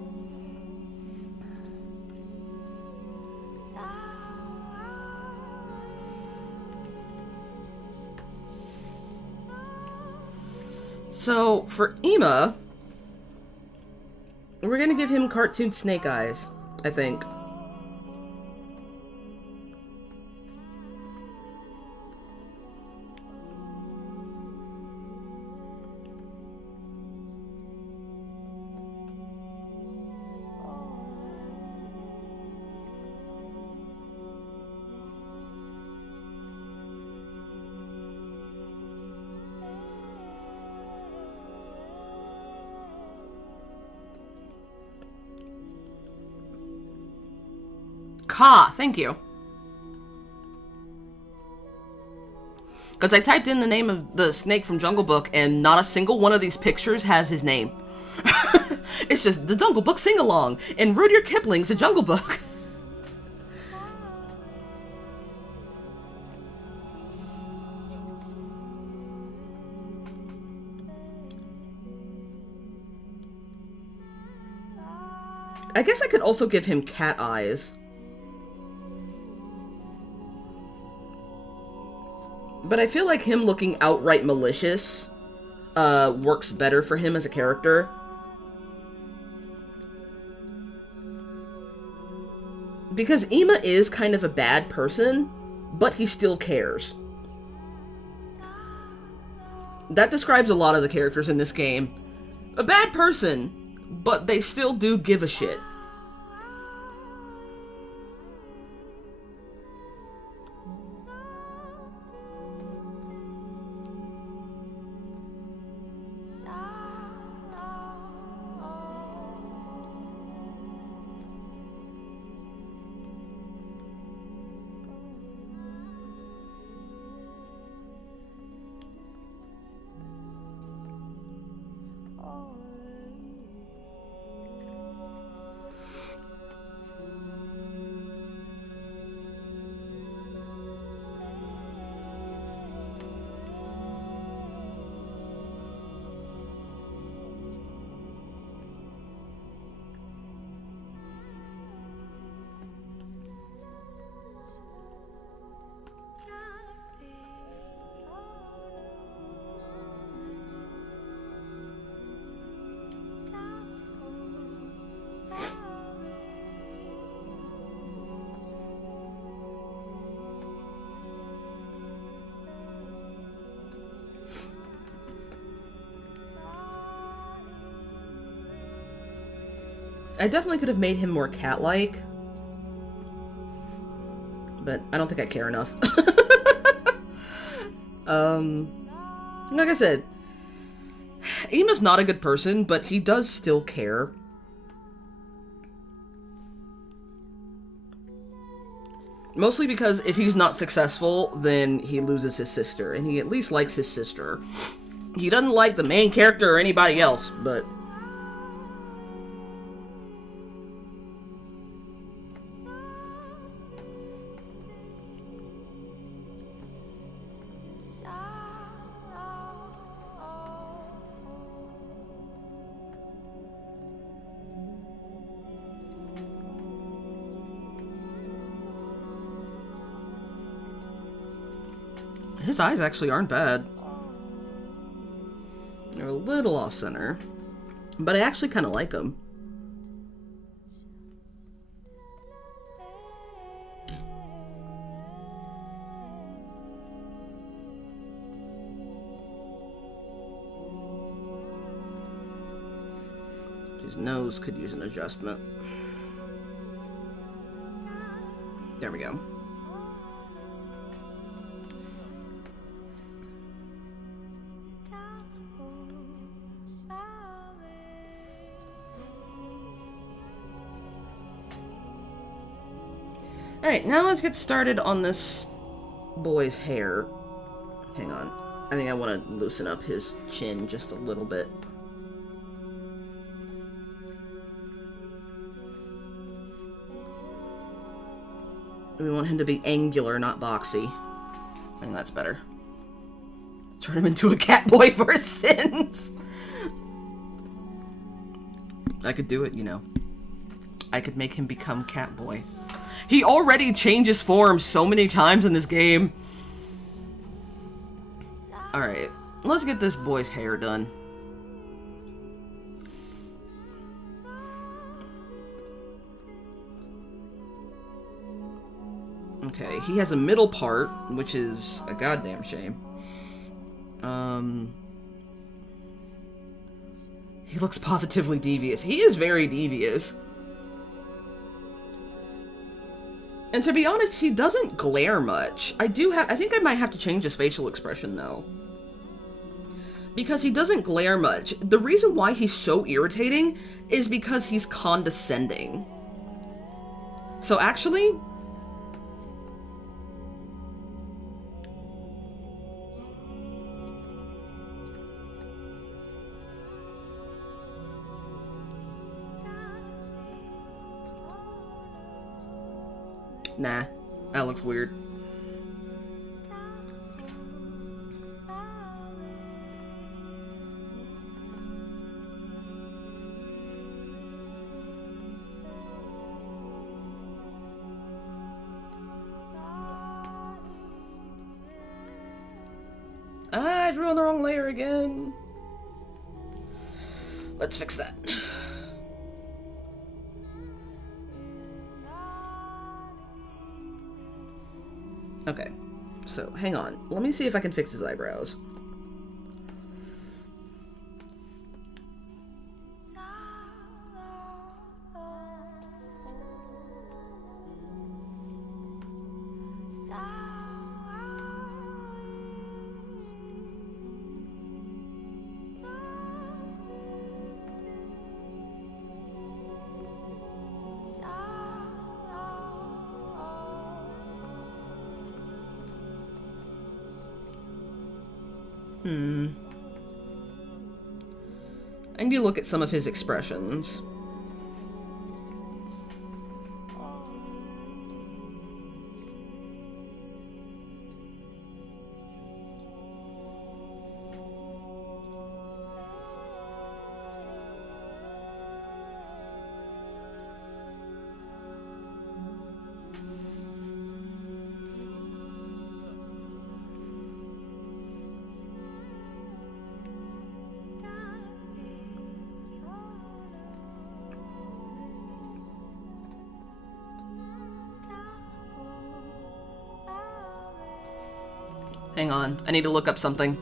So, for Ema, we're gonna give him cartoon snake eyes, I think. Ha! Thank you. Because I typed in the name of the snake from Jungle Book, and not a single one of these pictures has his name. It's just the Jungle Book sing-along, and Rudyard Kipling's The Jungle Book. I guess I could also give him cat eyes. But I feel like him looking outright malicious works better for him as a character. Because Ema is kind of a bad person, but he still cares. That describes a lot of the characters in this game. A bad person, but they still do give a shit. I definitely could have made him more cat-like. But I don't think I care enough. Like I said, Ema's not a good person, but he does still care. Mostly because if he's not successful, then he loses his sister, and he at least likes his sister. He doesn't like the main character or anybody else, but... His eyes actually aren't bad. They're a little off-center. But I actually kind of like them. His nose could use an adjustment. There we go. Alright, now let's get started on this boy's hair. Hang on. I think I want to loosen up his chin just a little bit. We want him to be angular, not boxy. I think that's better. Turn him into a cat boy for his sins! I could do it, you know. I could make him become cat boy. He already changes form so many times in this game. Alright, let's get this boy's hair done. Okay, he has a middle part, which is a goddamn shame. He looks positively devious. He is very devious. And to be honest, he doesn't glare much. I think I might have to change his facial expression, though. Because he doesn't glare much. The reason why he's so irritating is because he's condescending. So actually... Nah, that looks weird. Ah, I drew on the wrong layer again. Let's fix that. Okay, so hang on. Let me see if I can fix his eyebrows. I need to look at some of his expressions. Hang on, I need to look up something.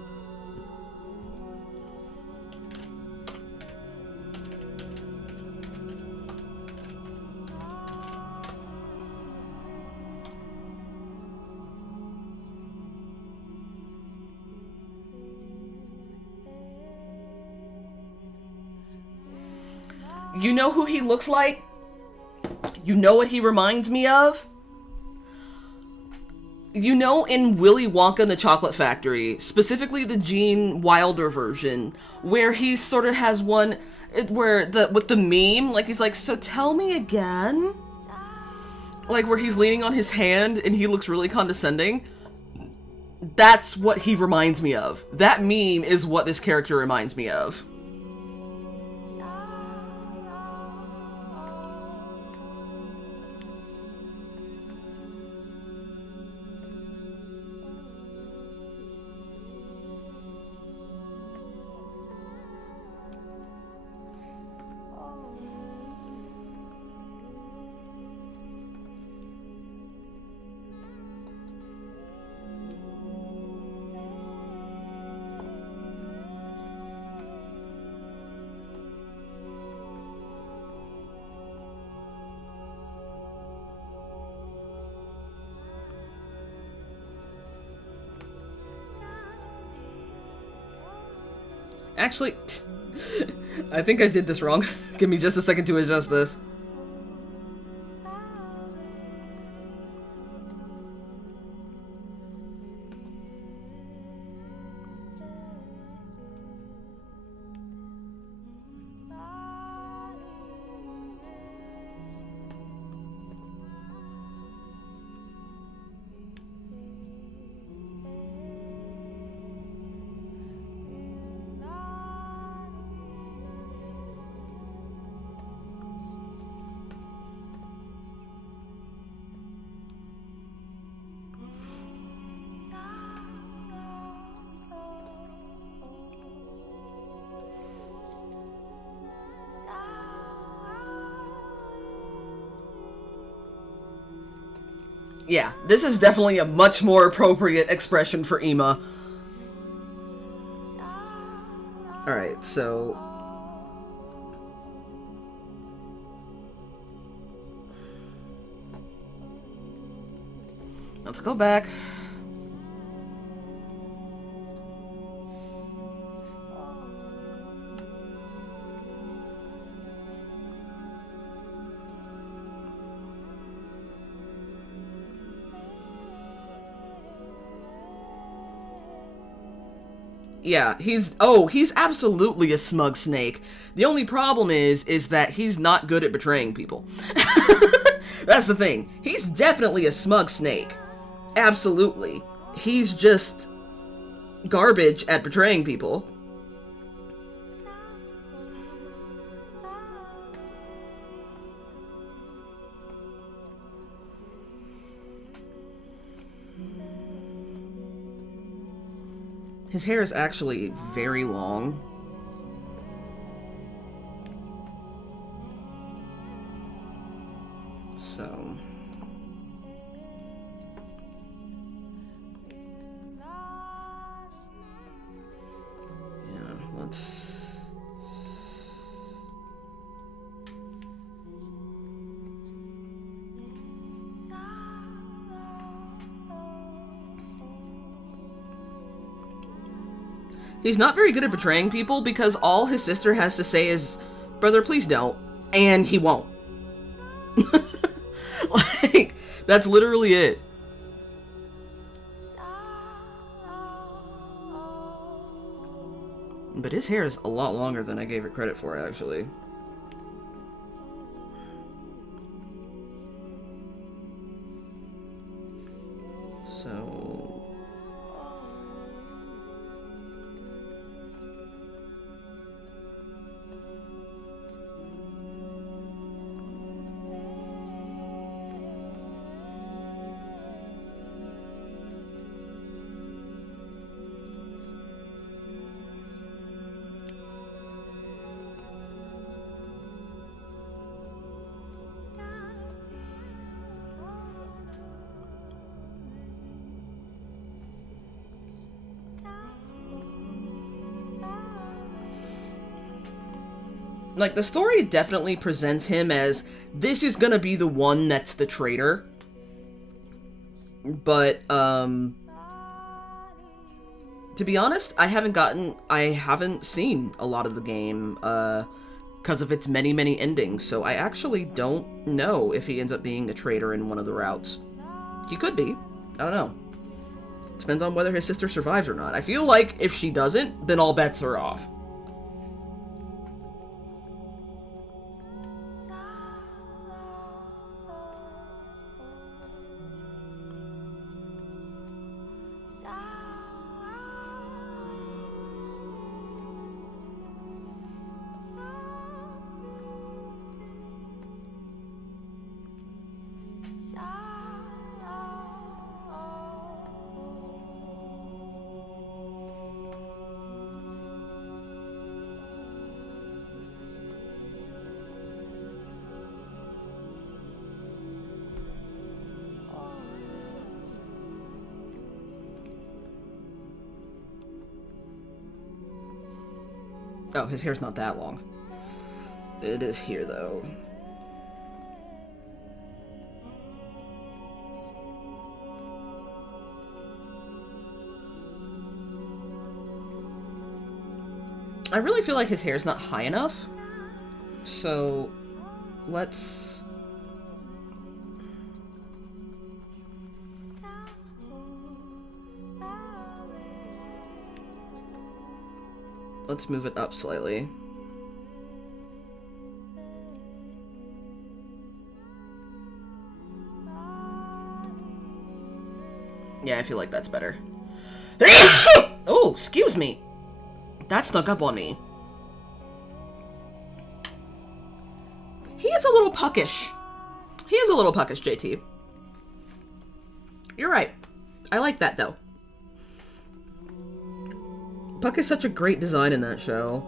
You know who he looks like? You know what he reminds me of? You know, in Willy Wonka and the Chocolate Factory, specifically the Gene Wilder version, where he sort of has one where with the meme, like he's like, "So tell me again," like where he's leaning on his hand and he looks really condescending. That's what he reminds me of. That meme is what this character reminds me of. Actually, I think I did this wrong. Give me just a second to adjust this. Yeah, this is definitely a much more appropriate expression for Ima. Alright, so... let's go back. Yeah, he's absolutely a smug snake. The only problem is that he's not good at betraying people. That's the thing. He's definitely a smug snake. Absolutely. He's just garbage at betraying people. His hair is actually very long. So... yeah, let's... He's not very good at betraying people because all his sister has to say is, "Brother, please don't," and he won't. Like, that's literally it. But his hair is a lot longer than I gave it credit for, actually. So... like, the story definitely presents him as, this is gonna be the one that's the traitor. But, to be honest, I haven't seen a lot of the game, because of its many, many endings, so I actually don't know if he ends up being a traitor in one of the routes. He could be. I don't know. Depends on whether his sister survives or not. I feel like if she doesn't, then all bets are off. Oh, his hair's not that long. It is here, though. I really feel like his hair's not high enough. So, let's... let's move it up slightly. Yeah, I feel like that's better. Oh, excuse me. That snuck up on me. He is a little puckish. He is a little puckish, JT. You're right. I like that, though. Puck is such a great design in that show.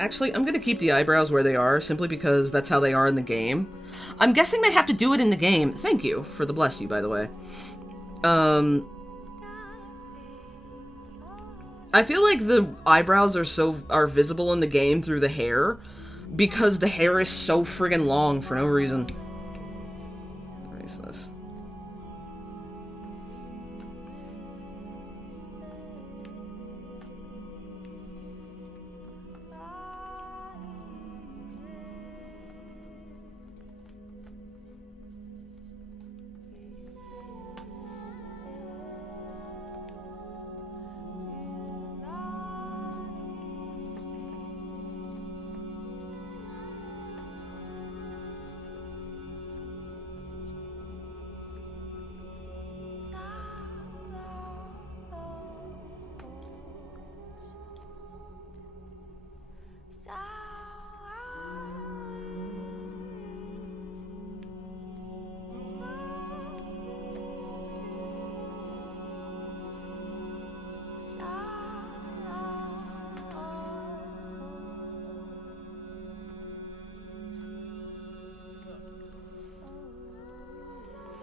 Actually, I'm going to keep the eyebrows where they are, simply because that's how they are in the game. I'm guessing they have to do it in the game. Thank you for the bless you, by the way. I feel like the eyebrows are visible in the game through the hair, because the hair is so friggin' long for no reason. Erase this.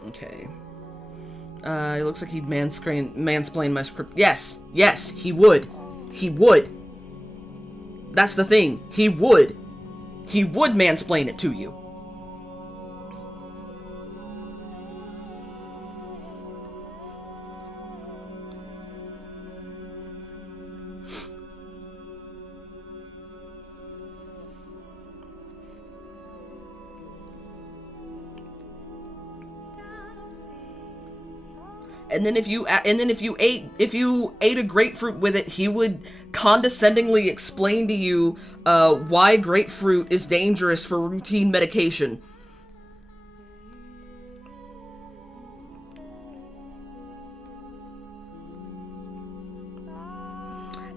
Okay. It looks like he'd mansplain my script. Yes! Yes! He would! He would! That's the thing. He would! He would mansplain it to you. And then if you ate a grapefruit with it, he would condescendingly explain to you why grapefruit is dangerous for routine medication.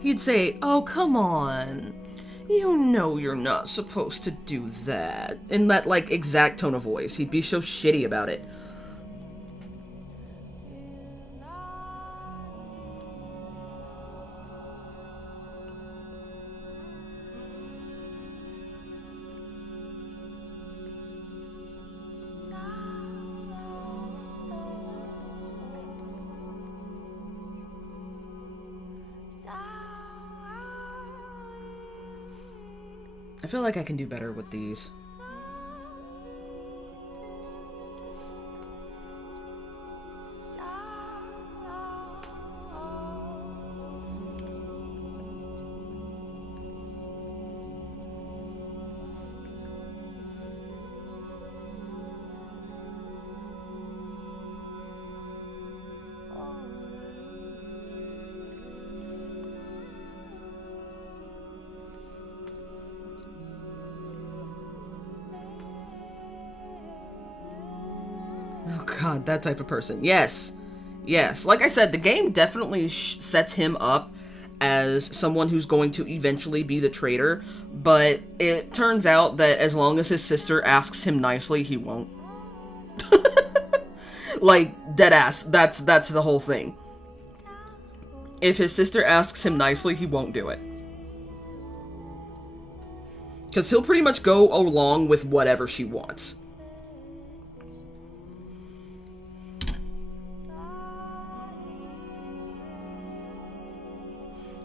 He'd say, "Oh, come on. You know you're not supposed to do that." In that, like, exact tone of voice. He'd be so shitty about it. I feel like I can do better with these. Oh god, that type of person. Yes! Yes, like I said, the game definitely sets him up as someone who's going to eventually be the traitor, but it turns out that as long as his sister asks him nicely, he won't. Like, deadass, that's the whole thing. If his sister asks him nicely, he won't do it. Because he'll pretty much go along with whatever she wants.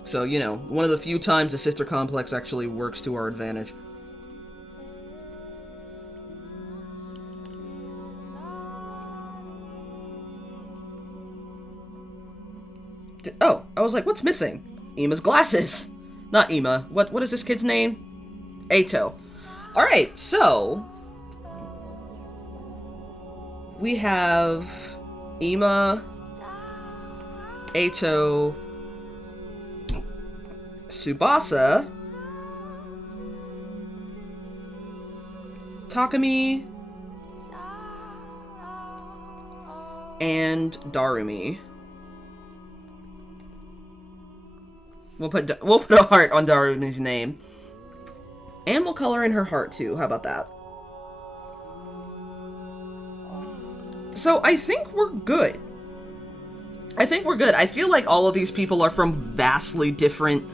So, you know, one of the few times the sister complex actually works to our advantage. Oh, I was like, what's missing? Ima's glasses. Not Ima. What is this kid's name? Ato. Alright, so... we have... Ima... Ato... Tsubasa... Takumi... and Darumi. We'll put a heart on Darumi's name. And we'll color in her heart, too. How about that? So, I think we're good. I feel like all of these people are from vastly different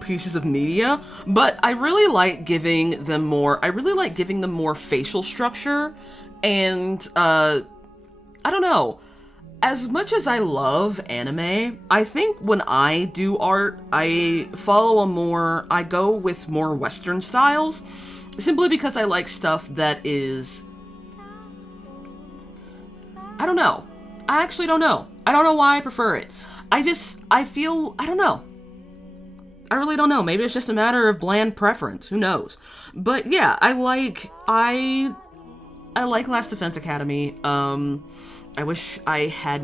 pieces of media, but I really like giving them more facial structure, and, I don't know. As much as I love anime, I think when I do art, I go with more Western styles, simply because I like stuff that is... I don't know. I actually don't know. I don't know why I prefer it. I don't know. I really don't know. Maybe it's just a matter of bland preference. Who knows? But yeah, I like Last Defense Academy. I wish I had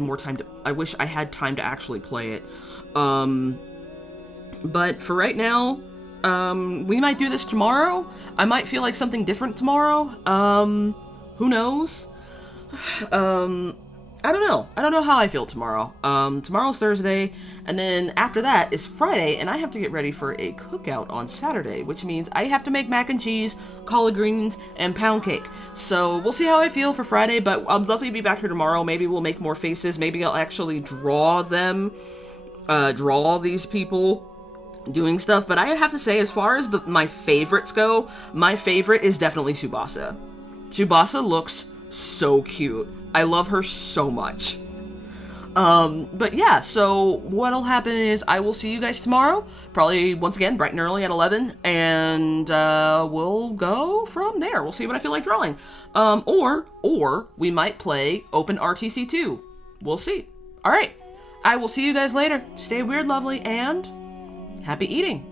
time to actually play it. But for right now, we might do this tomorrow. I might feel like something different tomorrow. Who knows? I don't know. I don't know how I feel tomorrow. Tomorrow's Thursday, and then after that is Friday, and I have to get ready for a cookout on Saturday, which means I have to make mac and cheese, collard greens, and pound cake. So we'll see how I feel for Friday, but I'll definitely be back here tomorrow. Maybe we'll make more faces. Maybe I'll actually draw these people doing stuff. But I have to say, as far as my favorites go, my favorite is definitely Tsubasa. Tsubasa looks so cute. I love her so much. But yeah, so what'll happen is I will see you guys tomorrow, probably once again bright and early at 11, and we'll go from there. We'll see what I feel like drawing. Or we might play Open RTC 2. We'll see. All right, I will see you guys later. Stay weird, lovely, and happy eating.